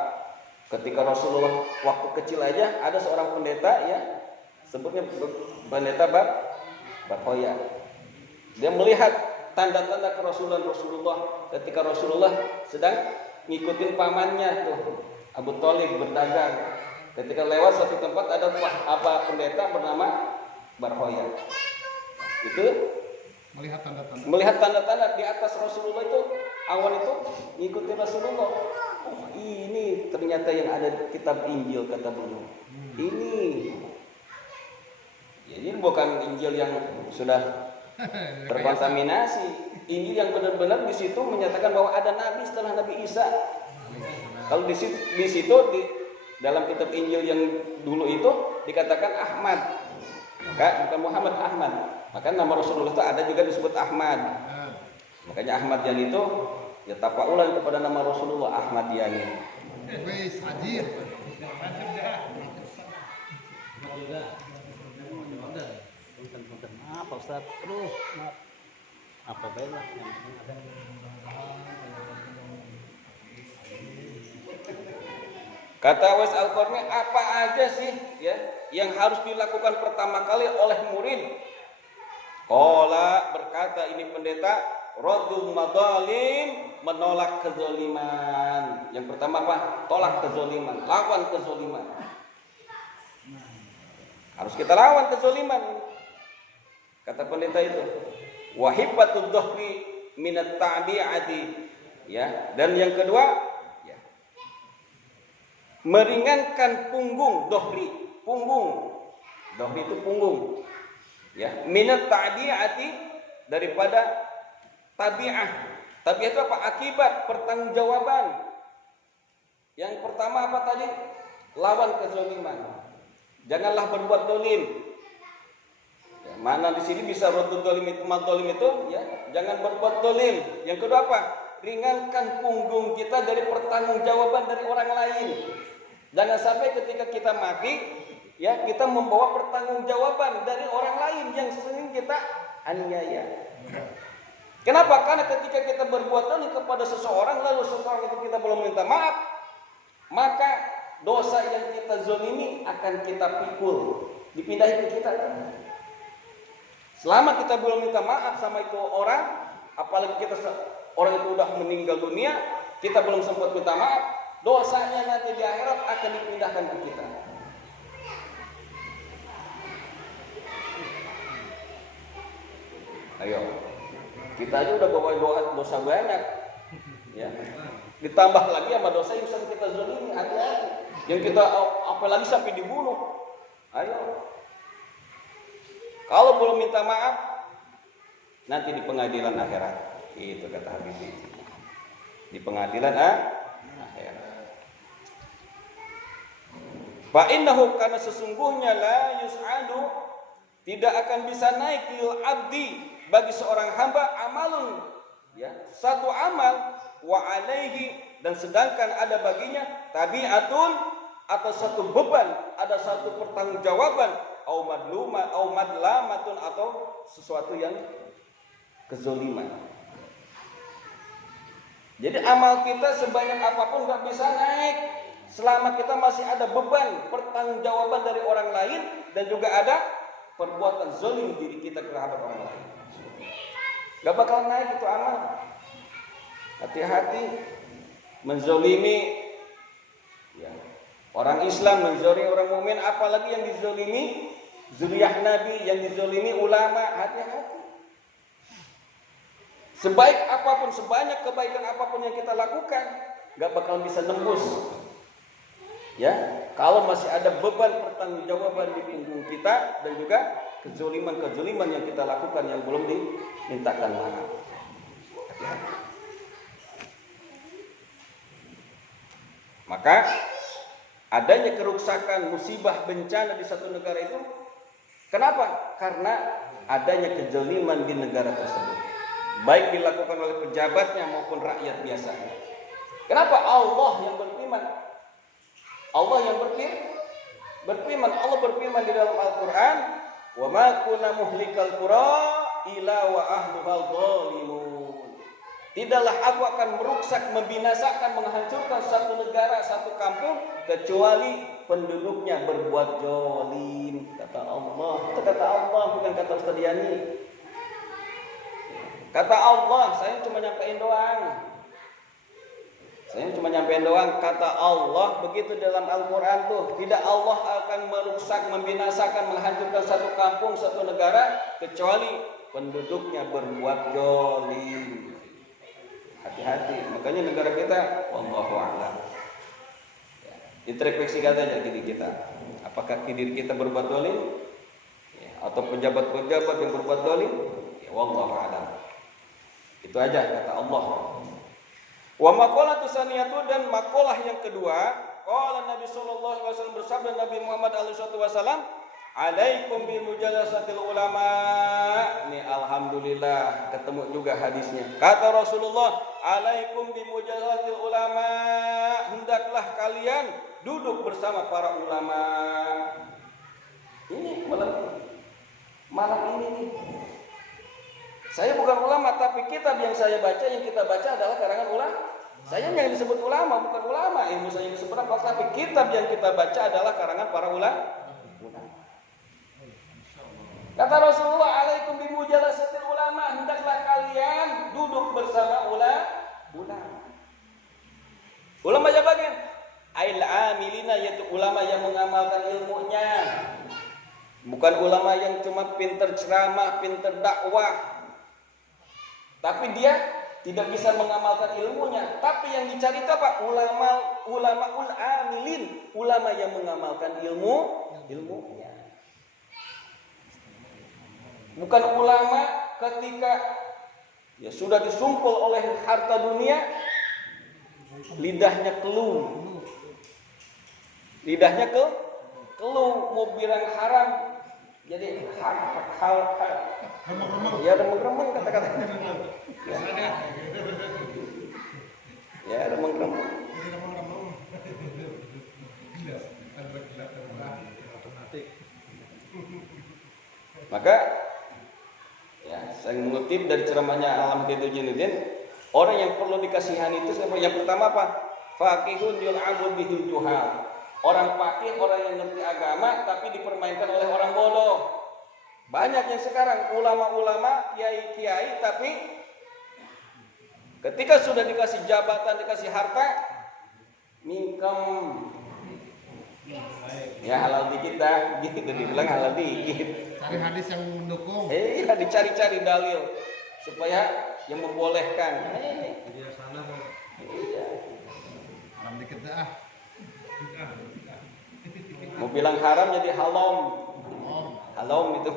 ketika Rasulullah waktu kecil aja ada seorang pendeta ya, sebutnya pendeta Barhoya. Dia melihat tanda-tanda kerasulan Rasulullah ketika Rasulullah sedang ngikutin pamannya tuh Abu Thalib berdagang. Ketika lewat satu tempat ada pendeta bernama Barhoya. Itu melihat tanda-tanda di atas Rasulullah itu, awan itu ngikutin Rasulullah. Oh, ini ternyata yang ada di kitab Injil kata beliau. Ini. Ya, ini bukan Injil yang sudah terkontaminasi. Injil yang benar-benar di situ menyatakan bahwa ada nabi setelah Nabi Isa. Kalau di situ di dalam kitab Injil yang dulu itu dikatakan Ahmad, maka bukan Muhammad, Ahmad. Maka nama Rasulullah itu ada juga disebut Ahmad. Makanya Ahmad Yani itu ya tafaulan kepada nama Rasulullah Ahmad Yani. Wes hadir. Apa Ustaz? Aduh, apa bela yang ada. Kata Uwais Al-Qarni, apa aja sih ya yang harus dilakukan pertama kali oleh murid? Qala berkata ini pendeta, raddul madzalim, menolak kezaliman. Yang pertama apa? Tolak kezaliman, lawan kezaliman. Harus kita lawan kezaliman. Kata pendeta itu, wahibatud dhahri minat ta'di'ati. Ya, dan yang kedua meringankan punggung, dohri itu punggung ya, minat ta'di'ati daripada tabi'ah itu apa? Akibat pertanggungjawaban. Yang pertama apa tadi? Lawan kezaliman, janganlah berbuat zalim ya, Mana di sini bisa rodul dolim itu, dolim itu, ya jangan berbuat dolim. Yang kedua apa? Ringankan punggung kita dari pertanggungjawaban dari orang lain. Jangan sampai ketika kita mati, ya kita membawa pertanggungjawaban dari orang lain yang sering kita aniaya. Kenapa? Karena ketika kita berbuat dolim kepada seseorang, lalu seseorang itu kita belum minta maaf, maka dosa yang kita zolimi akan kita pikul, dipindahin ke kita. Selama kita belum minta maaf sama itu orang, apalagi orang itu udah meninggal dunia, kita belum sempat minta maaf, dosanya nanti di akhirat akan dipindahkan ke kita. Ayo, kita aja udah bawa dosa banyak, ya. Ditambah lagi sama dosa yang sering kita zalimi, hati-hati. Yang kita apalagi sampai dibunuh. Ayo. Kalau belum minta maaf, nanti di pengadilan akhirat. Itu kata Habibie. Di pengadilan akhirat. Fa innahu, karena sesungguhnya la yus'adu, tidak akan bisa naik lil abdi, bagi seorang hamba, amalun, ya, satu amal, wa alaihi, dan sedangkan ada baginya tabi'atun, atau satu beban, ada satu pertanggungjawaban, au madluma au madlamatun, atau sesuatu yang kezoliman. Jadi amal kita sebanyak apapun gak bisa naik selama kita masih ada beban pertanggungjawaban dari orang lain, dan juga ada perbuatan zolim diri kita terhadap orang lain. Gak bakal naik itu amal. Hati-hati menzolimi, ya, orang Islam, menzolimi orang mukmin, apalagi yang dizolimi zuriyah Nabi, yang dizolimi ulama. Hati-hati. Sebaik apapun, sebanyak kebaikan apapun yang kita lakukan, gak bakal bisa nembus, ya, kalau masih ada beban pertanggungjawaban di punggung kita, dan juga kezoliman yang kita lakukan yang belum dimintakan maaf. Hati-hati. Maka adanya kerusakan, musibah, bencana di satu negara itu, kenapa? Karena adanya kezaliman di negara tersebut, baik dilakukan oleh pejabatnya maupun rakyat biasanya. Kenapa? Allah yang berfirman. Allah yang berfirman. Allah berfirman di dalam Al-Quran, wa ma kunna muhlikal qura ila wa ahluhal zalimun. Tidaklah aku akan meruksak, membinasakan, menghancurkan satu negara, satu kampung, kecuali penduduknya berbuat zalim. Kata Allah. Itu kata Allah, bukan kata Ustaz Yani. Kata Allah, saya cuma nyampein doang. Kata Allah begitu dalam Al-Quran tuh. Tidak, Allah akan meruksak, membinasakan, menghancurkan satu kampung, satu negara, kecuali penduduknya berbuat zalim. Hati-hati. Makanya negara kita, wallahu a'lam, introspeksi aja diri kita. Apakah diri kita berbuat zalim, ya, atau pejabat-pejabat yang berbuat zalim? Ya, wallahu a'lam. Itu aja kata Allah. Wa maqalatu saniyatu, dan maqalah yang kedua, qala Nabi sallallahu alaihi wasallam, bersabda Nabi Muhammad alaihi wasallam, alaikum bi mujalasatil ulama. Ini alhamdulillah ketemu juga hadisnya. Kata Rasulullah, alaikum bi mujalasatil ulama, hendaklah kalian duduk bersama para ulama. Ini malam ini nih. Saya bukan ulama, tapi kitab yang saya baca, yang kita baca adalah karangan ulama. Saya yang disebut ulama, bukan ulama. Ilmu saya disebut apa, tapi kitab yang kita baca adalah karangan para ulama. Kata Rasulullah, alaikum bimujalasatil ulama, hendaklah kalian duduk bersama ulama. Ulama yang bagian ail amilina, yaitu ulama yang mengamalkan ilmunya. Bukan ulama yang cuma pinter ceramah, pinter dakwah, tapi dia tidak bisa mengamalkan ilmunya. Tapi yang dicari itu apa? Ulamaul amilin, ulama yang mengamalkan ilmunya. Bukan ulama ketika ya sudah disumpul oleh harta dunia, lidahnya keluh. Lidahnya keluh mau bilang haram, Jadi Remeng-remeng. ya remeng-remeng kata-kata. Ya, ya remeng-remeng. Jadi remeng-remeng. Gelas. Maka ya, saya mengutip dari ceramahnya Alam Khairuddin, orang yang perlu dikasihani itu siapa? Yang pertama apa? Faqihun yul'abu bihil juhal. Orang faqih, orang yang ngerti agama tapi dipermainkan oleh orang bodoh. Banyak yang sekarang ulama-ulama, kiai-kiai tapi ketika sudah dikasih jabatan, dikasih harta, mingkem. Ya halal dikit dah, gitu dibilang halal dikit. Cari hadis yang mendukung. Iya, dicari-cari dalil supaya yang membolehkan. Iya. Haram dikit dah. Mau bilang haram jadi halom. Halom itu.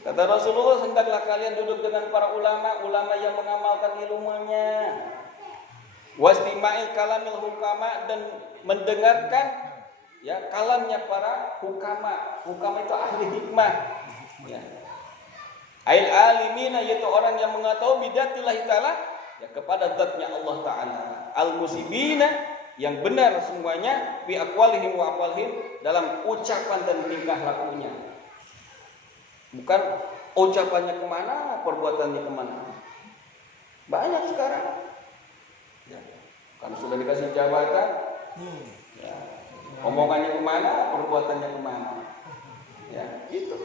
Kata Rasulullah, hendaklah kalian duduk dengan para ulama yang mengamalkan ilmunya. Wastima'il kalamil hukama, dan mendengarkan ya kalamnya para hukama. Hukama itu ahli hikmah. Ya. Ail alimina, yaitu orang yang mengetahui bidatillahi ta'ala, ya kepada zatnya Allah Ta'ala. Al-musibina, yang benar semuanya, bi aqwalihim wa aqwalihim, dalam ucapan dan tingkah lakunya. Bukan ucapannya kemana, perbuatannya kemana. Banyak sekarang. Ya. Kan sudah dikasih jabatan, ya. Omongannya kemana, perbuatannya kemana. Ya, gitu.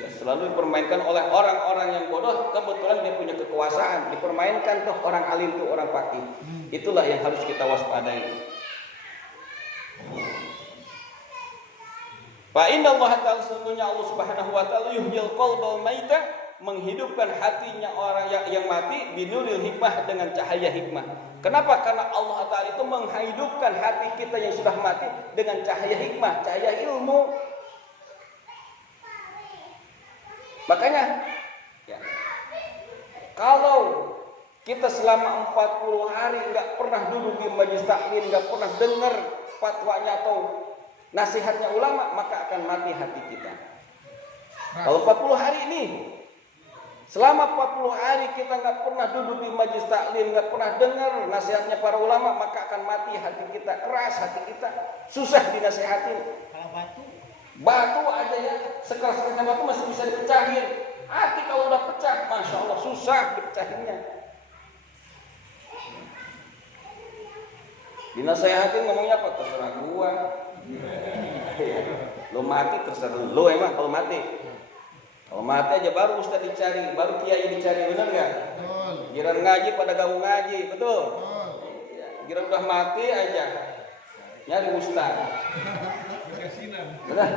Ya, selalu dipermainkan oleh orang-orang yang bodoh. Kebetulan dia punya kekuasaan, dipermainkan tuh orang alim tuh, orang faqih. Itulah yang harus kita waspadai. Fa inna Allah Ta'ala, sesungguhnya Allah Subhanahu wa taala, yuhyil qalbal maita, menghidupkan hatinya orang yang mati, binuril hikmah, dengan cahaya hikmah. Kenapa? Karena Allah Ta'ala itu menghidupkan hati kita yang sudah mati dengan cahaya hikmah, cahaya ilmu. Makanya ya, kalau kita selama 40 hari nggak pernah duduk di majelis taklim, nggak pernah dengar fatwanya atau nasihatnya ulama, maka akan mati hati kita. Kalau 40 hari ini, selama 40 hari kita nggak pernah duduk di majelis taklim, nggak pernah dengar nasihatnya para ulama, maka akan mati hati kita, keras hati kita, susah dinasehatin. Kalau Batu aja ya, sekeras-kerasnya batu masih bisa dipecahin. Hati kalau udah pecah, masya Allah susah dipecahinnya. Dinasehatin ngomongnya apa? Terserah gua. Lo mati terserah lo emang kalau mati. Kalau mati aja baru ustaz dicari, baru kiai dicari, bener nggak? betul. Giran ngaji pada gabung ngaji, betul? Betul. Giran udah mati aja, nyari ustaz. Benar.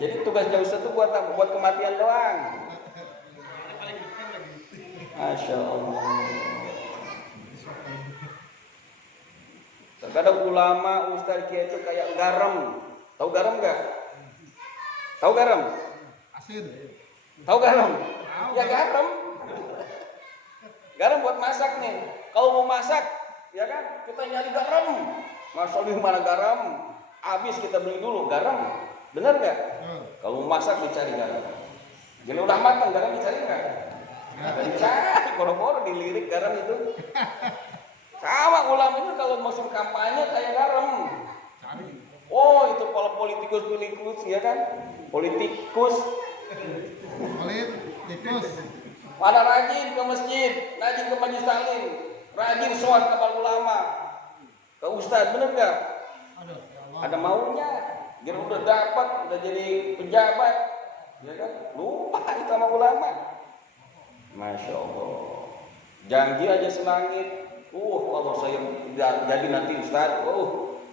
Jadi tugasnya ustaz itu buat kematian doang. Masya Allah. Terkadang ulama, ustaz kiai itu kayak garam. Tahu garam nggak? Tahu garam? Asin. Tahu garam? Ya garam. Garam buat masak nih. Kalau mau masak, ya kan? Kita nyari garam. Masya Allah, mana garam? Habis kita beli dulu garam. Benar nggak? Kalau mau masak dicari garam. Jadi udah matang garam dicari nggak? Nggak dicari. Boro-boro dilirik garam itu. Sama ulama itu kalau masuk kampanye kayak garam. Oh itu kalau politikus ya kan? Politikus. Pada rajin ke masjid, rajin ke majelis taklim, rajin sholat ke para ulama, ke ustaz, bener nggak? Ada maunya, biar udah dapat, udah jadi pejabat, ya kan? Lupa itu sama ulama. Masya Allah. Janji aja selangit. Kalau saya jadi nanti ustaz,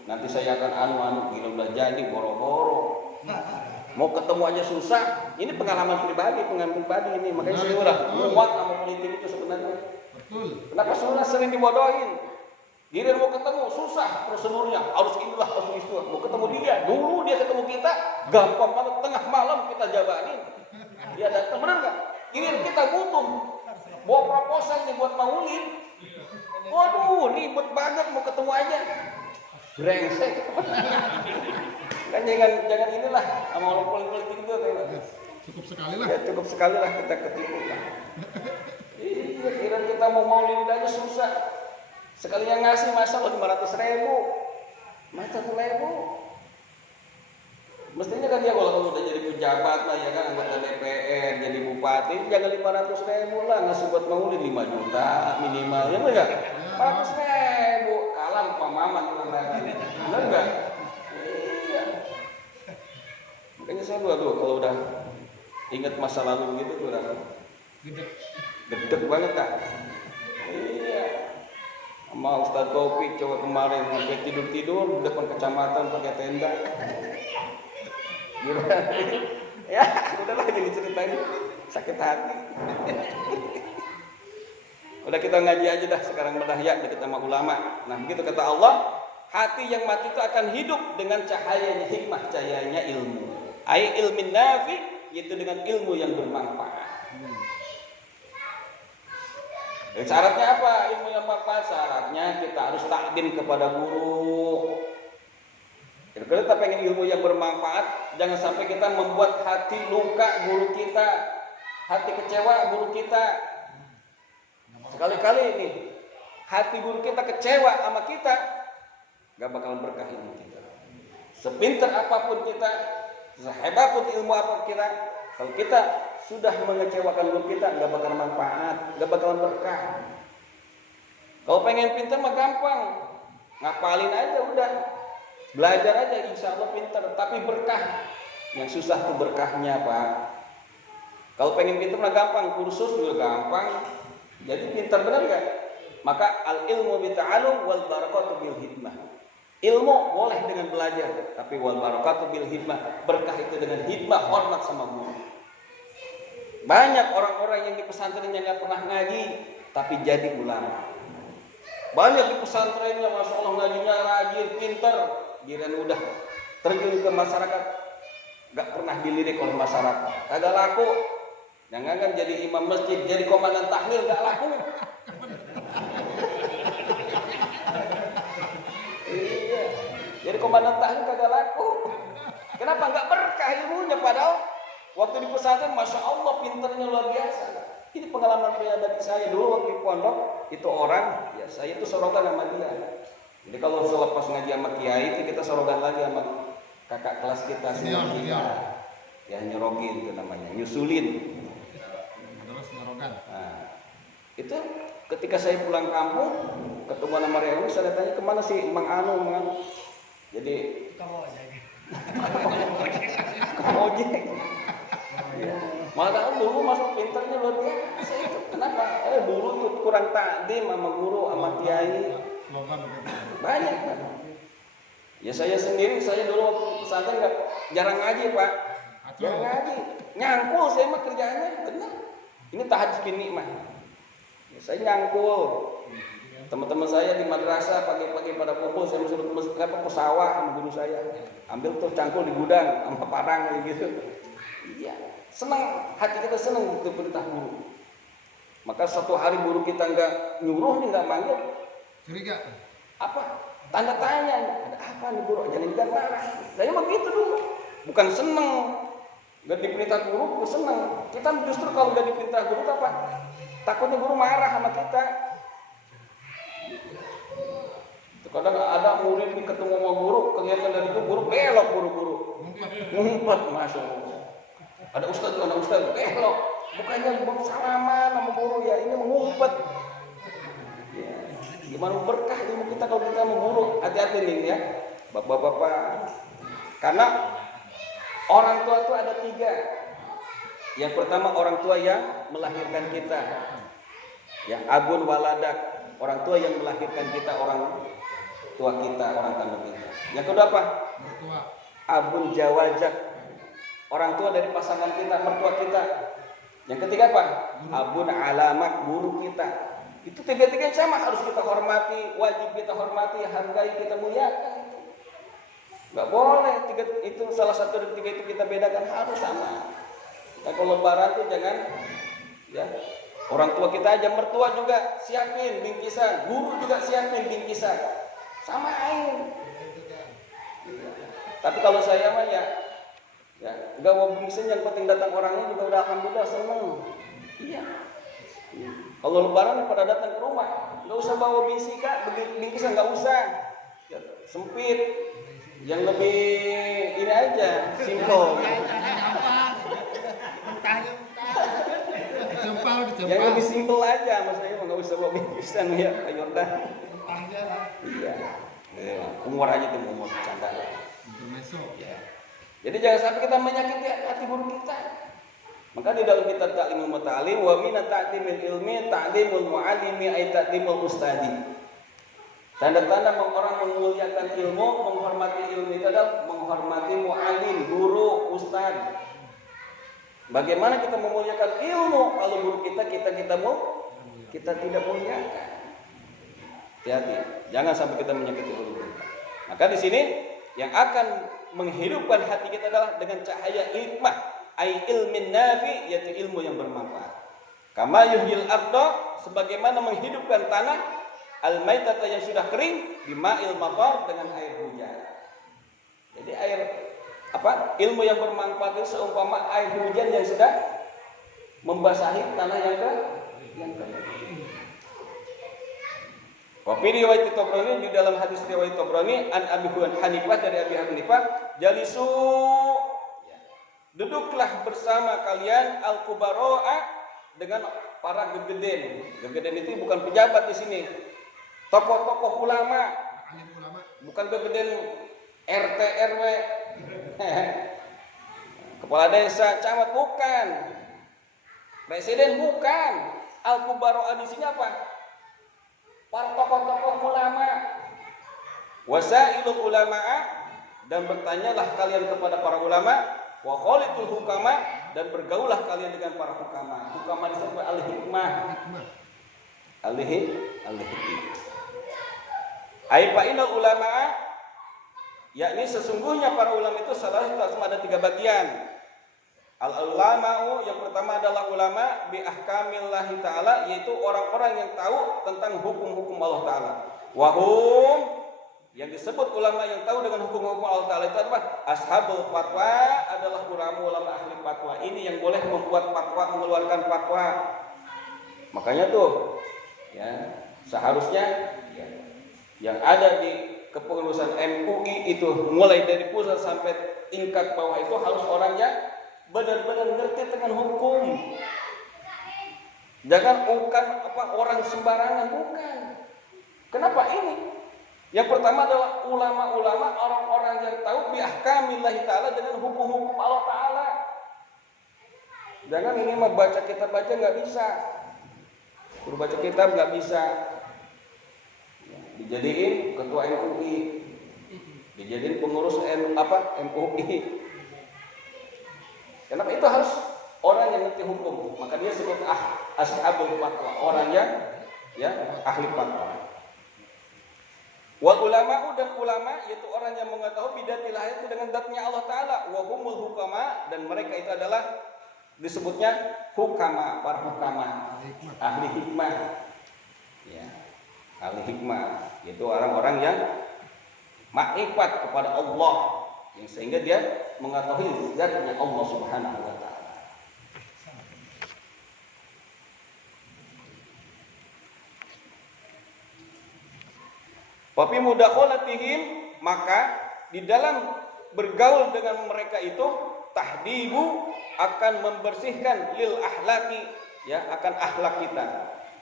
nanti saya akan anu gila udah jadi boro-boro. Mau ketemu aja susah. Ini pengalaman pribadi ini. Makanya saya udah muat sama politik itu sebenarnya. Betul. Kenapa sering dibodohin? Giliran mau ketemu susah prosedurnya, harus inilah, harus itu. Mau ketemu dia, dulu dia ketemu kita, gampang banget, tengah malam kita jabanin. Dia datang, benar nggak? Giliran kita butuh, bawa proposal nih buat maulid. Waduh, ribet banget mau ketemu aja. Brengsek. Kan jangan inilah sama orang politik itu kayak Cukup sekali lah. ya cukup sekali lah kita ketipu lah. Iya, kira kita mau maulid aja susah. Sekalinya ngasih masa 500.000, masa 1.000. Mestinya kan dia kalau udah jadi pejabat lah ya kan, anggota DPR, jadi bupati, jangan 500.000 lah, ngasih buat maulid 5 juta minimal, ya enggak? 400.000 kalah Pak Maman bener enggak? Iya. Makanya saya dua kalau udah ingat masa lalu gitu tuh udah gedek banget tak? Iya. Sama Ustadz Taufik coba kemarin sampai tidur di depan kecamatan pakai tenda. Gimana? Ya, udah lagi diceritain sakit hati. Udah kita ngaji aja dah sekarang udah ya kita sama ulama. Nah, begitu kata Allah, hati yang mati itu akan hidup dengan cahayanya hikmah, cahayanya ilmu. Ai ilmin nafi, yaitu dengan ilmu yang bermanfaat. Dan syaratnya apa? Ilmu yang bermanfaat, syaratnya kita harus takdim kepada guru. Kalau kita pengen ilmu yang bermanfaat, jangan sampai kita membuat hati luka guru kita, hati kecewa guru kita. Sekali-kali ini hati guru kita kecewa sama kita, gak bakalan berkah ilmu kita. Sepintar apapun kita, sehebat pun ilmu apa kita, kalau kita sudah mengecewakan guru kita, gak bakalan manfaat, gak bakalan berkah. Kalau pengen pintar mah gampang, ngapalin aja udah. Belajar aja insya Allah pintar, tapi berkah. Yang susah tuh berkahnya Pak. Kalau pengen pintar mah gampang, kursus juga gampang. Jadi pintar benar gak? Maka al ilmu bita'alum wal barakatu bil hikmah. Ilmu boleh dengan belajar, tapi wal barakatu bil hikmah, berkah itu dengan hikmah, hormat sama guru. Banyak orang-orang yang di pesantren yang gak pernah ngaji, tapi jadi ulama. Banyak di pesantrennya, masya Allah ngajinya rajin, pintar. Giliran udah terjun ke masyarakat, gak pernah dilirik oleh masyarakat, kagak laku. Jangan kan jadi imam masjid, jadi komandan tahlil gak laku. Iya, jadi komandan tahlil kagak laku. Kenapa? Gak berkah ilmunya, padahal waktu di pesantren masya Allah pinternya luar biasa. Ini pengalaman pribadi saya dulu waktu di pondok, itu orang, ya saya itu sorotan sama dia. Jadi kalau selepas ngaji sama kiai itu kita sorogan lagi sama kakak kelas kita semua kita. Ya nyerogin itu namanya, nyusulin. Terus nyorogan. Nah, itu ketika saya pulang kampung ketemu sama Reuni, saya tanya kemana sih Mang Anu. Jadi kamu ojek. Malah dulu masuk pintarnya luar biasa itu. Kenapa? Dulu tuh kurang takdim sama guru sama kiai. Banyak Pak. Ya saya sendiri, saya dulu waktu pesantren jarang ngaji Pak. Jarang ngaji. Nyangkul saya mah kerjaannya, benar. Ini tahajud bin mah. Ya, saya nyangkul. Teman-teman saya di madrasah pagi-pagi pada kumpul, saya suruh ke sawah sama guru saya. Ambil tuh cangkul di gudang sama parang gitu. Iya, senang, hati kita senang itu perintah guru. Maka suatu hari guru kita nggak nyuruh nih, nggak manggil, Curiga. apa? Tanda tanya, ada apa nih guru? Jangan marah. Saya begitu dulu, bukan seneng. Gak diperintah guru, bukan seneng. Kita justru kalau gak diperintah guru apa? Takutnya guru marah sama kita. Kadang ada murid nih ketemu sama guru, kelihatan dari itu guru belok buru-buru, ngumpet masuk. Ada ustaz, belok. Bukannya salaman sama guru ya, ini mengumpet. Ya, gimana berkah ilmu kita kalau kita mengguru? Hati-hati nih ya, bapak-bapak. Karena orang tua itu ada 3. Yang pertama orang tua yang melahirkan kita, ya abun waladak, orang tua yang melahirkan kita, orang tua kita, orang kandung kita. Yang kedua apa? Mertua. Abun jawajak, orang tua dari pasangan kita, mertua kita. Yang ketiga apa? Abun alamak, guru kita. Itu 3-3 sama, harus kita hormati, wajib kita hormati, hargai, kita muliakan. Gak boleh itu salah satu dari 3 itu kita bedakan, harus sama. Nah kalau lebaran tuh jangan ya, orang tua kita aja, mertua juga siapin bingkisan, guru juga siapin bingkisan, samain. Tapi kalau saya mah ya nggak mau bingksan, yang penting datang orangnya juga udah alhamdulillah seneng. Iya. Kalau lebaran pada datang ke rumah, nggak usah bawa bingkisan, nggak usah. Ya, sempit. Yang lebih ini aja, simple. Yang lebih simple aja, maksudnya nggak usah bawa bingkisan ya, Pak Yordan. Iya. Umur aja tuh, umur bercanda. Ya. Jadi jangan sampai kita menyakiti hati guru kita. Maka di dalam kitab Ta'limul Muta'allim wa min ta'limil ilmi ta'limul mu'allimi ay ta'limul ustadi. Tanda-tanda orang memuliakan ilmu, menghormati ilmu itu adalah menghormati mu'allim, guru, ustad. Bagaimana kita memuliakan ilmu kalau guru kita tidak muliakan? Hati-hati, jangan sampai kita menyakiti guru kita. Maka di sini yang akan menghidupkan hati kita adalah dengan cahaya hikmah, ai ilmin nafi, yaitu ilmu yang bermanfaat. Kama yuhyil ardo, sebagaimana menghidupkan tanah al-maitata yang sudah kering bima'il matar, dengan air hujan. Jadi ilmu yang bermanfaat itu seumpama air hujan yang sudah membasahi tanah yang kering. Wa fi riwayat Tabrani, di dalam hadis riwayat Tabrani an Abi Hanifah, dari Abi Hanifah, jalisu, duduklah bersama kalian al-kubaro'a, dengan para gegeden. Gegeden itu bukan pejabat di sini, tokoh-tokoh ulama, bukan gegeden RT RW, kepala desa, camat, bukan, presiden bukan. Al-kubaro'a di sini apa? Para tokoh-tokoh ulama. Wasailul ulama'a, dan bertanyalah kalian kepada para ulama. Wa khalitul hukama, dan bergaulah kalian dengan para hukama. Hukama disebut al-hikmah. Al-hikmah. Ai fa'inal ulama'a, yakni sesungguhnya para ulama itu salah satu ada 3 bagian. Al-ulama'u, yang pertama adalah ulama bi ahkamillahi ta'ala, yaitu orang-orang yang tahu tentang hukum-hukum Allah Ta'ala. Wahum, yang disebut ulama yang tahu dengan hukum-hukum Allah Ta'ala itu adalah ashabul fatwa, adalah ulama ahli fatwa. Ini yang boleh membuat fatwa, mengeluarkan fatwa. Makanya tuh ya, seharusnya ya, yang ada di kepengurusan MUI itu, mulai dari pusat sampai tingkat bawah, itu harus orangnya benar-benar ngerti tentang hukum. Jangan orang sembarangan, bukan. Kenapa ini? Yang pertama adalah ulama-ulama, orang-orang yang tahu bi ahkamillahi ta'ala, dengan hukum-hukum Allah Ta'ala. Jangan ini mah baca kitab baca nggak bisa. Suruh baca kitab nggak bisa. Dijadiin ketua MUI, dijadiin pengurus MUI. Kenapa? Itu harus orang yang ngerti hukum. Maka dia sebut ashabul fatwa, orang yang ahli fatwa. Wal ulama'u, dan ulama yaitu orang yang mengetahui bidatillah, itu dengan zatnya Allah Ta'ala. Wa humul hukama, dan mereka itu adalah disebutnya hukama, para hukama, ahli hikmah. Ya, ahli hikmah, yaitu orang-orang yang makrifat kepada Allah, yang sehingga dia mengetahui zatnya Allah Subhanahu wa Ta'ala. Wa fi mudakhalatihim, maka di dalam bergaul dengan mereka itu tahdibu, akan membersihkan lil ahlaki, ya, akan akhlak kita.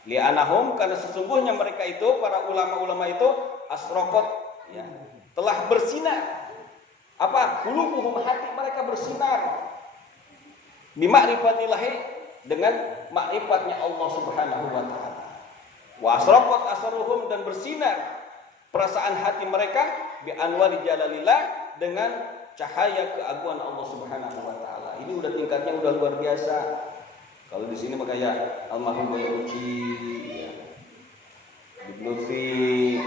Li'anahum, karena sesungguhnya mereka itu, para ulama-ulama itu, asraqat, ya, telah bersinar. Apa? Qulubuhum, hati mereka bersinar. Bima'rifatillahi, dengan ma'rifatnya Allah Subhanahu wa Ta'ala. Wa asraqat asaruhum, dan bersinar perasaan hati mereka bi anwari jalalillah, dengan cahaya keagungan Allah Subhanahu wa Ta'ala. Ini udah tingkatnya udah luar biasa. Kalau di sini mah kayak almarhum Buya Uci, ya, Habib Lutfi,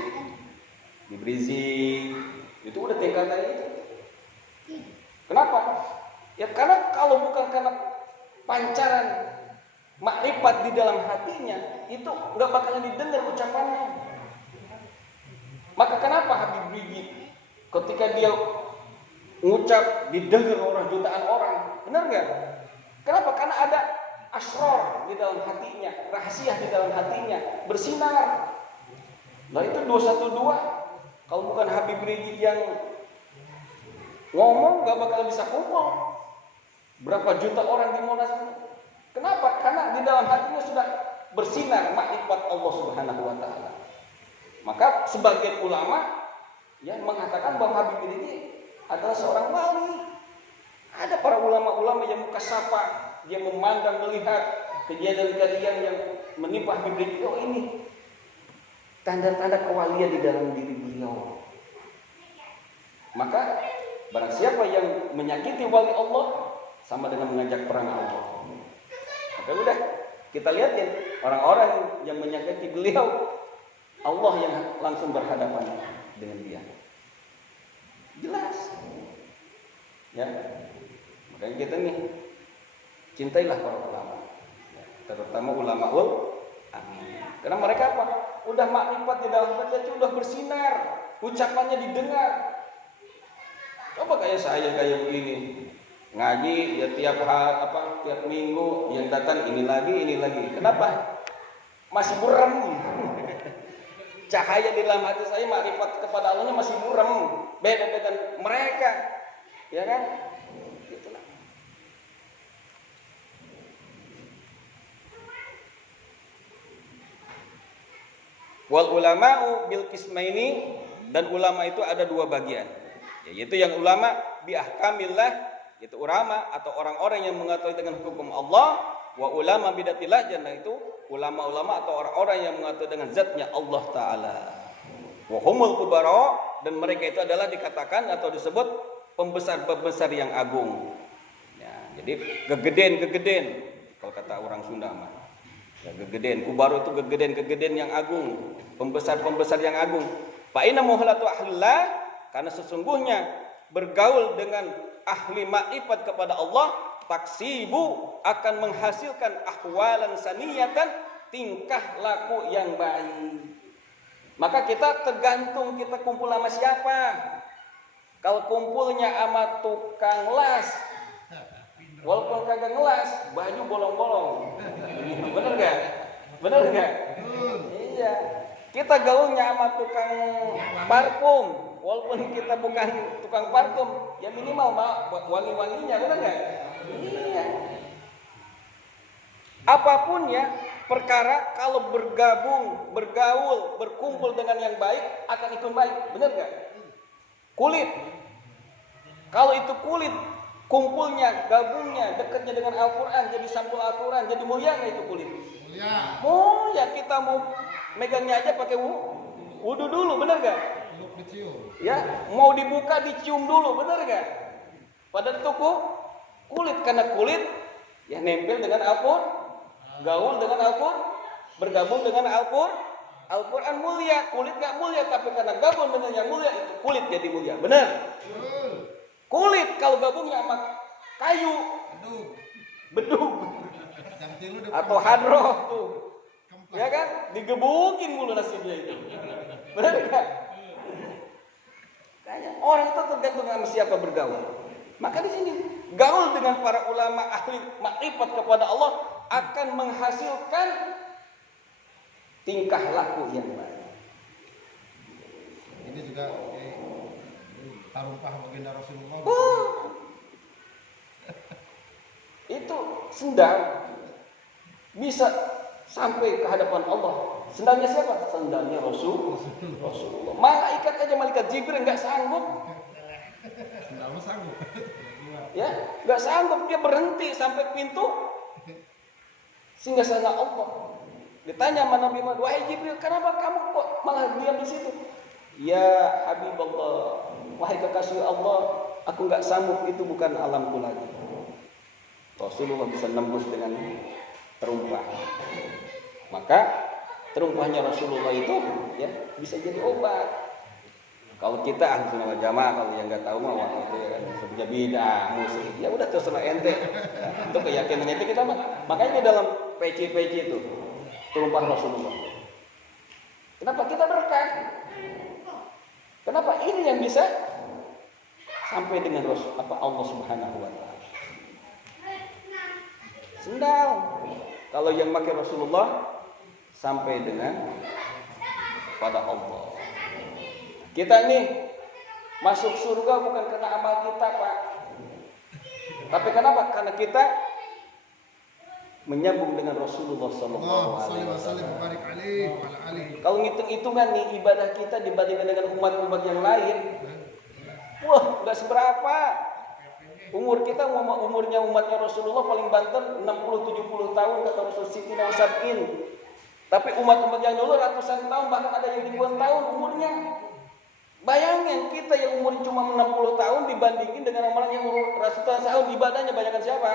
Habib Rizik, itu udah tingkatannya itu. Kenapa? Ya karena kalau bukan karena pancaran makrifat di dalam hatinya, itu nggak bakalan didengar ucapannya. Maka kenapa Habib Rizik ketika dia ngucap didengar orang jutaan orang. Benar nggak? Kenapa? Karena ada asror di dalam hatinya, rahasia di dalam hatinya, bersinar. Nah itu 212. Kalau bukan Habib Rizieq yang ngomong, gak bakal bisa kumpul. Berapa juta orang di Monas? Kenapa? Karena di dalam hatinya sudah bersinar makrifat Allah Subhanahu wa taala. Maka sebagian ulama yang mengatakan bahwa Habib Rizieq adalah seorang wali. Ada para ulama-ulama yang mukasyafah, dia memandang melihat kejadian-kejadian yang menimpa Habib Rizieq. Oh ini tanda-tanda kewalian di dalam diri beliau. Maka barang siapa yang menyakiti wali Allah sama dengan mengajak perang Allah. Maka udah kita lihat ya orang-orang yang menyakiti beliau, Allah yang langsung berhadapan dengan dia. Jelas. Ya. Makanya kita nih cintailah para ulama. Ya, terutama ulamaul amin. Karena mereka apa? Udah makrifat di dalam hati, udah bersinar, ucapannya didengar. Coba kayak saya kayak begini. Ngaji ya tiap minggu yang datang ini lagi. Kenapa? Masih buram. Cahaya di dalam hati saya makrifat kepada Allahnya masih buram. Beda dengan mereka. Ya kan? Itulah. Wal ulama'u bil qismaini, dan ulama itu ada dua bagian. Yaitu yang ulama bi ahkamillah, itu ulama atau orang-orang yang mengetahui dengan hukum Allah, wa ulama bidatillah, dan itu ulama-ulama atau orang-orang yang mengetahui dengan zatnya Allah taala. Wa humul kubara, dan mereka itu adalah dikatakan atau disebut pembesar-pembesar yang agung. Ya, jadi gegeden kalau kata orang Sunda mah. Ya, gegeden, kubaro itu gegeden yang agung, pembesar-pembesar yang agung. Fa inna muhlatu ahlillah, karena sesungguhnya bergaul dengan ahli makrifat kepada Allah, taksibu akan menghasilkan ahwalan saniyatan, tingkah laku yang baik. Maka kita tergantung kita kumpul sama siapa. Kalau kumpulnya sama tukang las, walaupun kagak ngelas, baju bolong-bolong. Bener gak? Iya. Kita gaulnya sama tukang parfum, walaupun kita bukan tukang parfum, ya minimal wangi-wanginya, bener gak? Iya. Apapun ya perkara, kalau bergabung, bergaul, berkumpul dengan yang baik akan ikut baik, bener gak? Kulit, kalau itu kulit kumpulnya, gabungnya, dekatnya dengan Al-Quran, jadi sampul Al-Quran, jadi mulia nggak itu kulit? Mulia. Kita mau megangnya aja pakai wudu dulu, bener gak? Ya, mau dibuka dicium dulu, bener gak? Padahal itu kulit, karena kulit ya nempel dengan Al-Quran, gaul dengan Al-Quran, bergabung dengan Al-Quran. Al-Quran mulia, kulit gak mulia, tapi karena gabung dengan yang mulia itu kulit jadi mulia, bener? Kulit kalau gabungnya sama kayu, bedug, atau hadroh tuh, ya kan, digebukin mulu nasibnya itu, benar kan? Kayaknya orang itu tergantung sama siapa bergaul. Maka di sini gaul dengan para ulama ahli makrifat kepada Allah akan menghasilkan tingkah laku yang baik. Ini juga tarumpah baginda Rasulullah. Itu sendal bisa sampai ke hadapan Allah. Sendalnya siapa? Sendalnya Rasulullah. Malaikat aja, malaikat Jibril nggak sanggup. Sendalnya sanggup. Ya, nggak sanggup, dia berhenti sampai pintu singgasana Allah. Ditanya sama Nabi Muhammad, wahai Jibril, kenapa kamu kok malah diam di situ? Ya Habibullah, wahai kekasih Allah, aku nggak sanggup, itu bukan alamku lagi. Rasulullah bisa nembus dengan terumpah. Maka terumpahnya Rasulullah itu ya bisa jadi obat. Kalau kita ahli sunnah wal jamaah, kalau yang nggak tahu mah itu ya kan sebenarnya bidah, musik. Ya udah terserah ente. Ya, itu keyakinan ente kita mah. Makanya di dalam peci-peci itu terumpah Rasulullah. Kenapa kita berkah? Kenapa ini yang bisa sampai dengan Allah Subhanahu wa taala. Sendal kalau yang pakai Rasulullah sampai dengan pada Allah. Kita ini masuk surga bukan karena amal kita, Pak. Tapi kenapa? Karena kita menyambung dengan Rasulullah sallallahu alaihi wasallam. Kalau ngitung-hitungan nih ibadah kita dibandingkan dengan umat-umat yang lain, wah, enggak seberapa. Umur kita umurnya umatnya Rasulullah paling banter 60-70 tahun kata Rasul Siti Nawasabin. Tapi umat-umat yang dulu ratusan tahun, bahkan ada yang ribuan tahun umurnya. Bayangin kita yang umur cuma 60 tahun dibandingin dengan orang yang umur ratusan tahun, ibadahnya banyakkan siapa?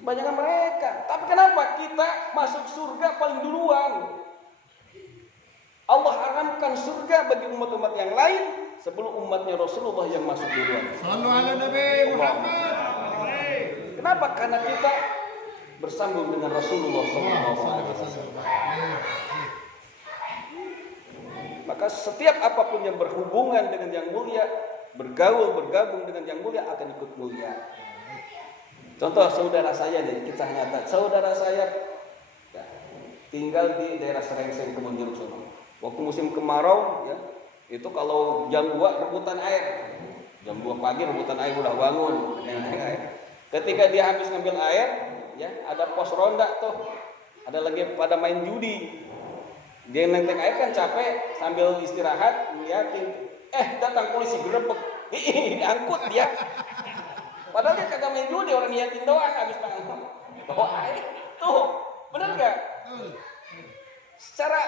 Banyakkan mereka. Tapi kenapa kita masuk surga paling duluan? Allah haramkan surga bagi umat-umat yang lain sebelum umatnya Rasulullah yang masuk duluan. Sallu ala Nabi Muhammad. Kenapa? Karena kita bersambung dengan Rasulullah SAW. Maka setiap apapun yang berhubungan dengan yang mulia, bergabung dengan yang mulia akan ikut mulia. Contoh saudara saya nih, kisah nyata. Saudara saya tinggal di daerah Serengseng, Kebun Jeruk sana. Waktu musim kemarau, ya, itu kalau jam 2 rebutan air. Jam 2 pagi rebutan air udah bangun. Ketika dia habis ngambil air, ya, ada pos ronda tuh. Ada lagi pada main judi. Dia nenteng air kan capek, sambil istirahat ngeliatin. Datang polisi gerebek. Diangkut dia. Padahal dia kagak main judi, orang ngeliatin doang habis tangan. Bawa air. Tuh, bener gak? Secara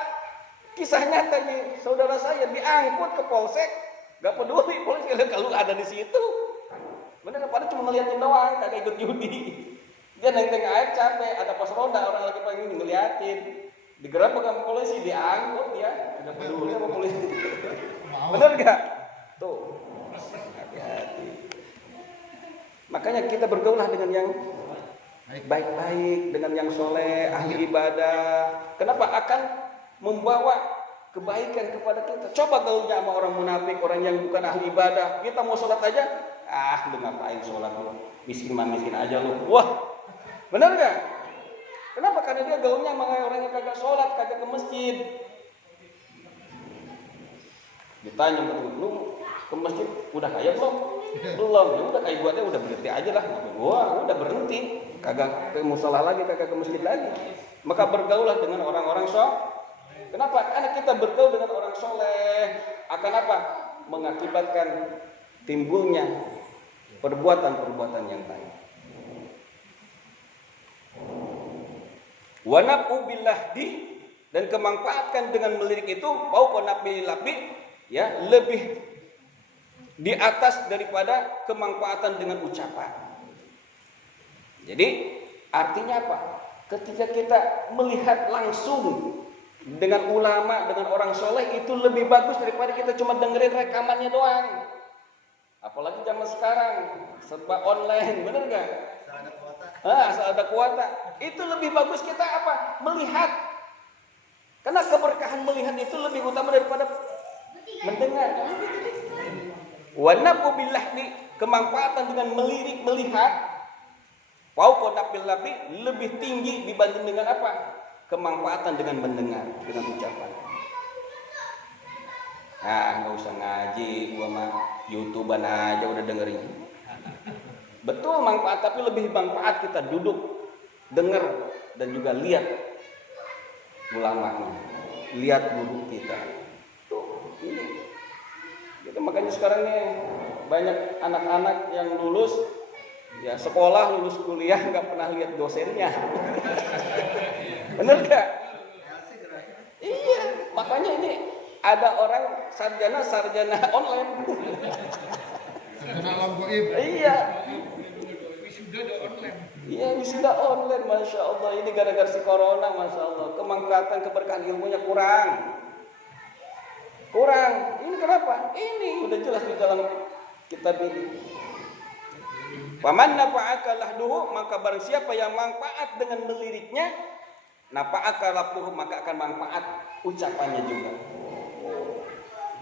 kisah nyata nih, saudara saya diangkut ke polsek, gak peduli polisi kalau ada di situ. Bener, padahal cuma ngeliatin doang, kagak ikut judi. Dia nenteng air capek, ada pos ronda, orang lagi pengen ngeliatin. Digerebek sama polisi, diangkut dia, gak peduli sama polisi. Bener gak? Tuh, hati-hati. Makanya kita bergaulah dengan yang baik-baik, dengan yang soleh, ahli ibadah. Kenapa? Akan membawa kebaikan kepada kita. Coba gaulnya sama orang munafik, orang yang bukan ahli ibadah. Kita mau sholat aja, lu ngapain sholat lu? Miskin aja lu. Wah, benar gak? Kenapa? Karena dia gaulnya sama orang yang kagak sholat, kagak ke masjid. Ditanya lu ke masjid udah kaya belum? Belum. Ya udah kayak gua deh, udah berhenti aja lah. Gua udah berhenti, kagak ke mushola lagi, kagak ke masjid lagi. Maka bergaulah dengan orang-orang soleh. Kenapa? Karena kita bergaul dengan orang soleh akan apa? Mengakibatkan timbulnya perbuatan-perbuatan yang baik. Wa naf'u billahdi, dan kemanfaatkan dengan melirik itu fauqa naf'il labdi, ya, lebih di atas daripada kemanfaatan dengan ucapan. Jadi artinya apa? Ketika kita melihat langsung dengan ulama, dengan orang soleh, itu lebih bagus daripada kita cuma dengerin rekamannya doang. Apalagi zaman sekarang serba online, bener gak? Asal ada kuota. Itu lebih bagus kita apa? Melihat. Karena keberkahan melihat itu lebih utama daripada mendengar. Wa naf'u billahdi, kemanfaatan dengan melirik, melihat. Fauqa naf'il labdi, lebih tinggi dibanding dengan apa? Kemanfaatan dengan mendengar, dengan ucapan. Nggak usah ngaji, gua mah YouTubean aja udah dengerin. Betul manfaat, tapi lebih manfaat kita duduk, dengar, dan juga lihat ulamanya, lihat guru kita. Tuh, ini. Jadi makanya sekarang nih banyak anak-anak yang lulus, ya sekolah, lulus kuliah nggak pernah lihat dosennya. Bener gak? Iya, makanya ini ada orang sarjana online. Sarjana alam gaib. Iya. Iya, wisuda online, masya Allah. Ini gara-gara si corona, masya Allah. Kemanfaatan keberkahan ilmunya kurang. Ini kenapa? Ini udah jelas di dalam kitab ini. Faman nafa'aka lahduhu, maka barang siapa yang manfaat dengan meliriknya, nafa'aka lahduhu, maka akan manfaat ucapannya juga.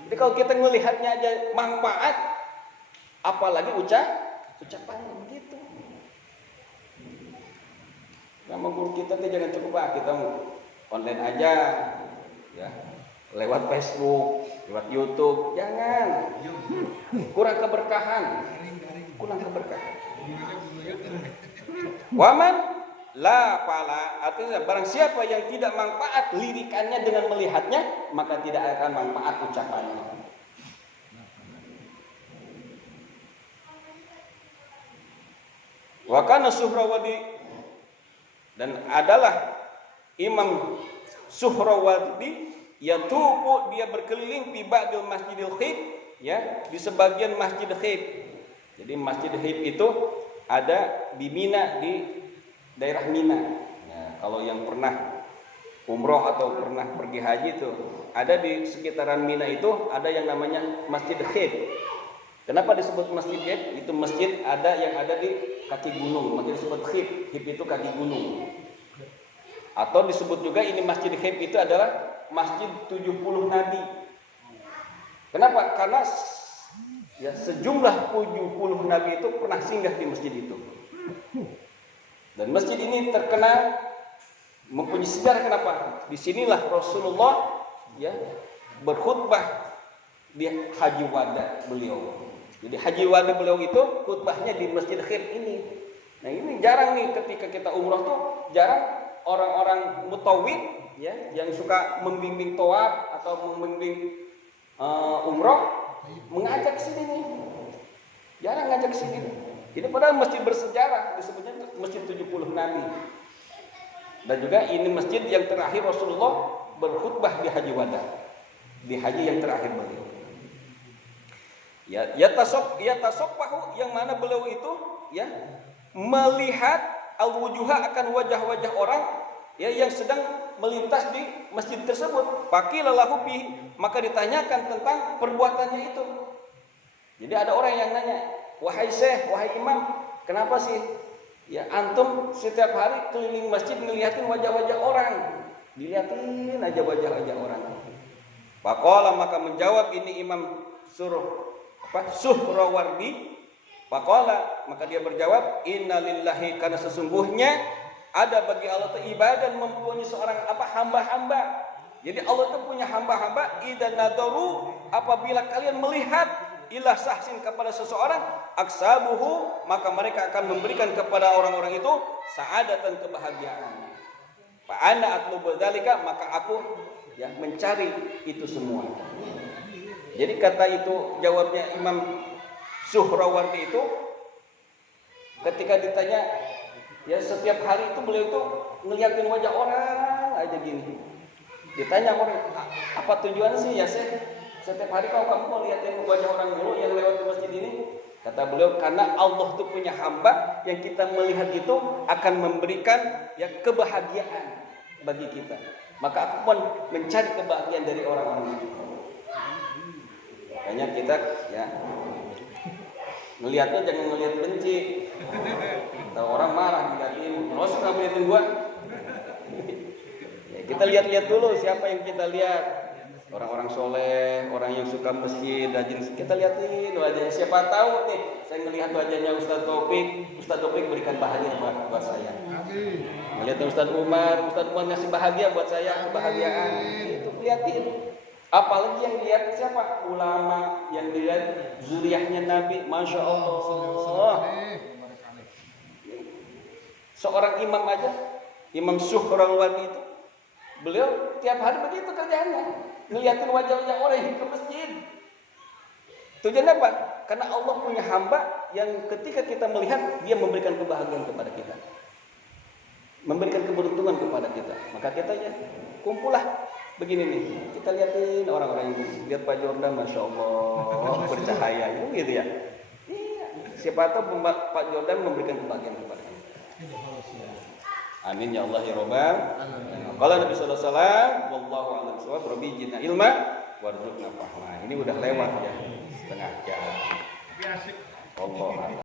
Jadi kalau kita melihatnya aja manfaat, apalagi ucapannya begitu. Nama guru kita tuh jangan cukup kita online aja, ya, lewat Facebook, lewat YouTube, jangan. Kurang keberkahan. Waman la pala, artinya barang siapa yang tidak manfaat lirikannya dengan melihatnya, maka tidak akan manfaat ucapannya. Wa kana Suhrawardi, dan adalah Imam Suhrawardi yatubu, dia berkeliling fi ba'dil masjidil khib, ya, di sebagian masjid khib. Jadi masjid khib itu ada di Mina, di daerah Mina. Ya, kalau yang pernah umroh atau pernah pergi haji itu, ada di sekitaran Mina itu ada yang namanya masjid khib. Kenapa disebut masjid khib? Itu masjid yang ada di kaki gunung, makanya disebut khib. Khib itu kaki gunung. Atau disebut juga ini masjid khib itu adalah masjid 70 nabi. Kenapa? Karena ya sejumlah 70 nabi itu pernah singgah di masjid itu. Dan masjid ini terkenal mempunyai sejarah. Kenapa? Disinilah Rasulullah, ya, berkhutbah di haji wada beliau. Jadi haji wada beliau itu khutbahnya di masjid khib ini. Nah ini jarang nih, ketika kita umroh tuh jarang orang-orang mutawid, ya, yang suka membimbing tawaf atau membimbing umroh mengajak sini nih. Jarang ngajak sini. Ini padahal masjid bersejarah, disebutnya masjid 70 nabi. Dan juga ini masjid yang terakhir Rasulullah berkhutbah di haji wada, di haji yang terakhir beliau. Ya tasoffahu, yang mana beliau itu, ya, melihat al-wujuha, akan wajah-wajah orang, ya, yang sedang melintas di masjid tersebut. Faqila lahu bihi, maka ditanyakan tentang perbuatannya itu. Jadi ada orang yang nanya, wahai syekh, wahai imam, kenapa sih, ya, antum setiap hari keliling masjid ngeliatin wajah-wajah orang, dilihatin aja wajah-wajah orang. Faqala, maka menjawab ini Imam Suhrawardi. Faqala, maka dia berjawab, innalillahi, karena sesungguhnya ada bagi Allah itu ibadah mempunyai seorang hamba-hamba. Jadi Allah itu punya hamba-hamba, idan nadaru, apabila kalian melihat ila sahsin, kepada seseorang, aksabuhu, maka mereka akan memberikan kepada orang-orang itu sa'adatan, kebahagiaan. Fa ana atlubu dzalika, maka aku, ya, mencari itu semua. Jadi kata itu, jawabnya Imam Suhrawardi itu, ketika ditanya, ya, setiap hari itu beliau itu ngeliatin wajah orang aja gini. Ditanya orang, apa tujuan sih, ya, setiap hari kamu ngeliatin wajah orang dulu yang lewat di masjid ini? Kata beliau, karena Allah itu punya hamba yang kita melihat itu akan memberikan, ya, kebahagiaan bagi kita. Maka aku pun mencari kebahagiaan dari orang-orang itu. Makanya kita, ya, ngelihatnya jangan ngelihat benci. Kalau orang marah dilihatin, lo suka ngeliatin gua. Ya, kita lihat-lihat dulu siapa yang kita lihat. Orang-orang soleh, orang yang suka masjid, rajin, kita lihatin wajahnya. Siapa tahu nih, saya ngelihat wajahnya Ustaz Taufik berikan bahagia buat saya. Melihat Ustaz Umar ngasih bahagia buat saya, kebahagiaan. Itu lihatin. Apalagi yang dilihat siapa? Ulama, yang dilihat zuriyahnya Nabi, Masya Allah. Seorang imam aja, Imam Suhrawardi itu, beliau tiap hari begitu kerjaannya, ngeliatin wajah-wajah orang yang ke masjid. Tujuannya apa? Karena Allah punya hamba yang ketika kita melihat, dia memberikan kebahagiaan kepada kita, memberikan keberuntungan kepada kita. Maka kita, ya, kumpullah begini nih, kita lihatin orang-orang ini. Lihat Pak Jordan, Masya Allah, bercahaya, itu gitu ya. Iya, siapa tahu Pak Jordan memberikan kebahagiaan kepada kita. Amin ya Allah ya Rabbal. Qala Nabi sallallahu alaihi wasallam, wallahu a'lam bishawab, rabbi jinna ilma warzuqna fahma. Ini udah lewat ya, setengah jam. Allah.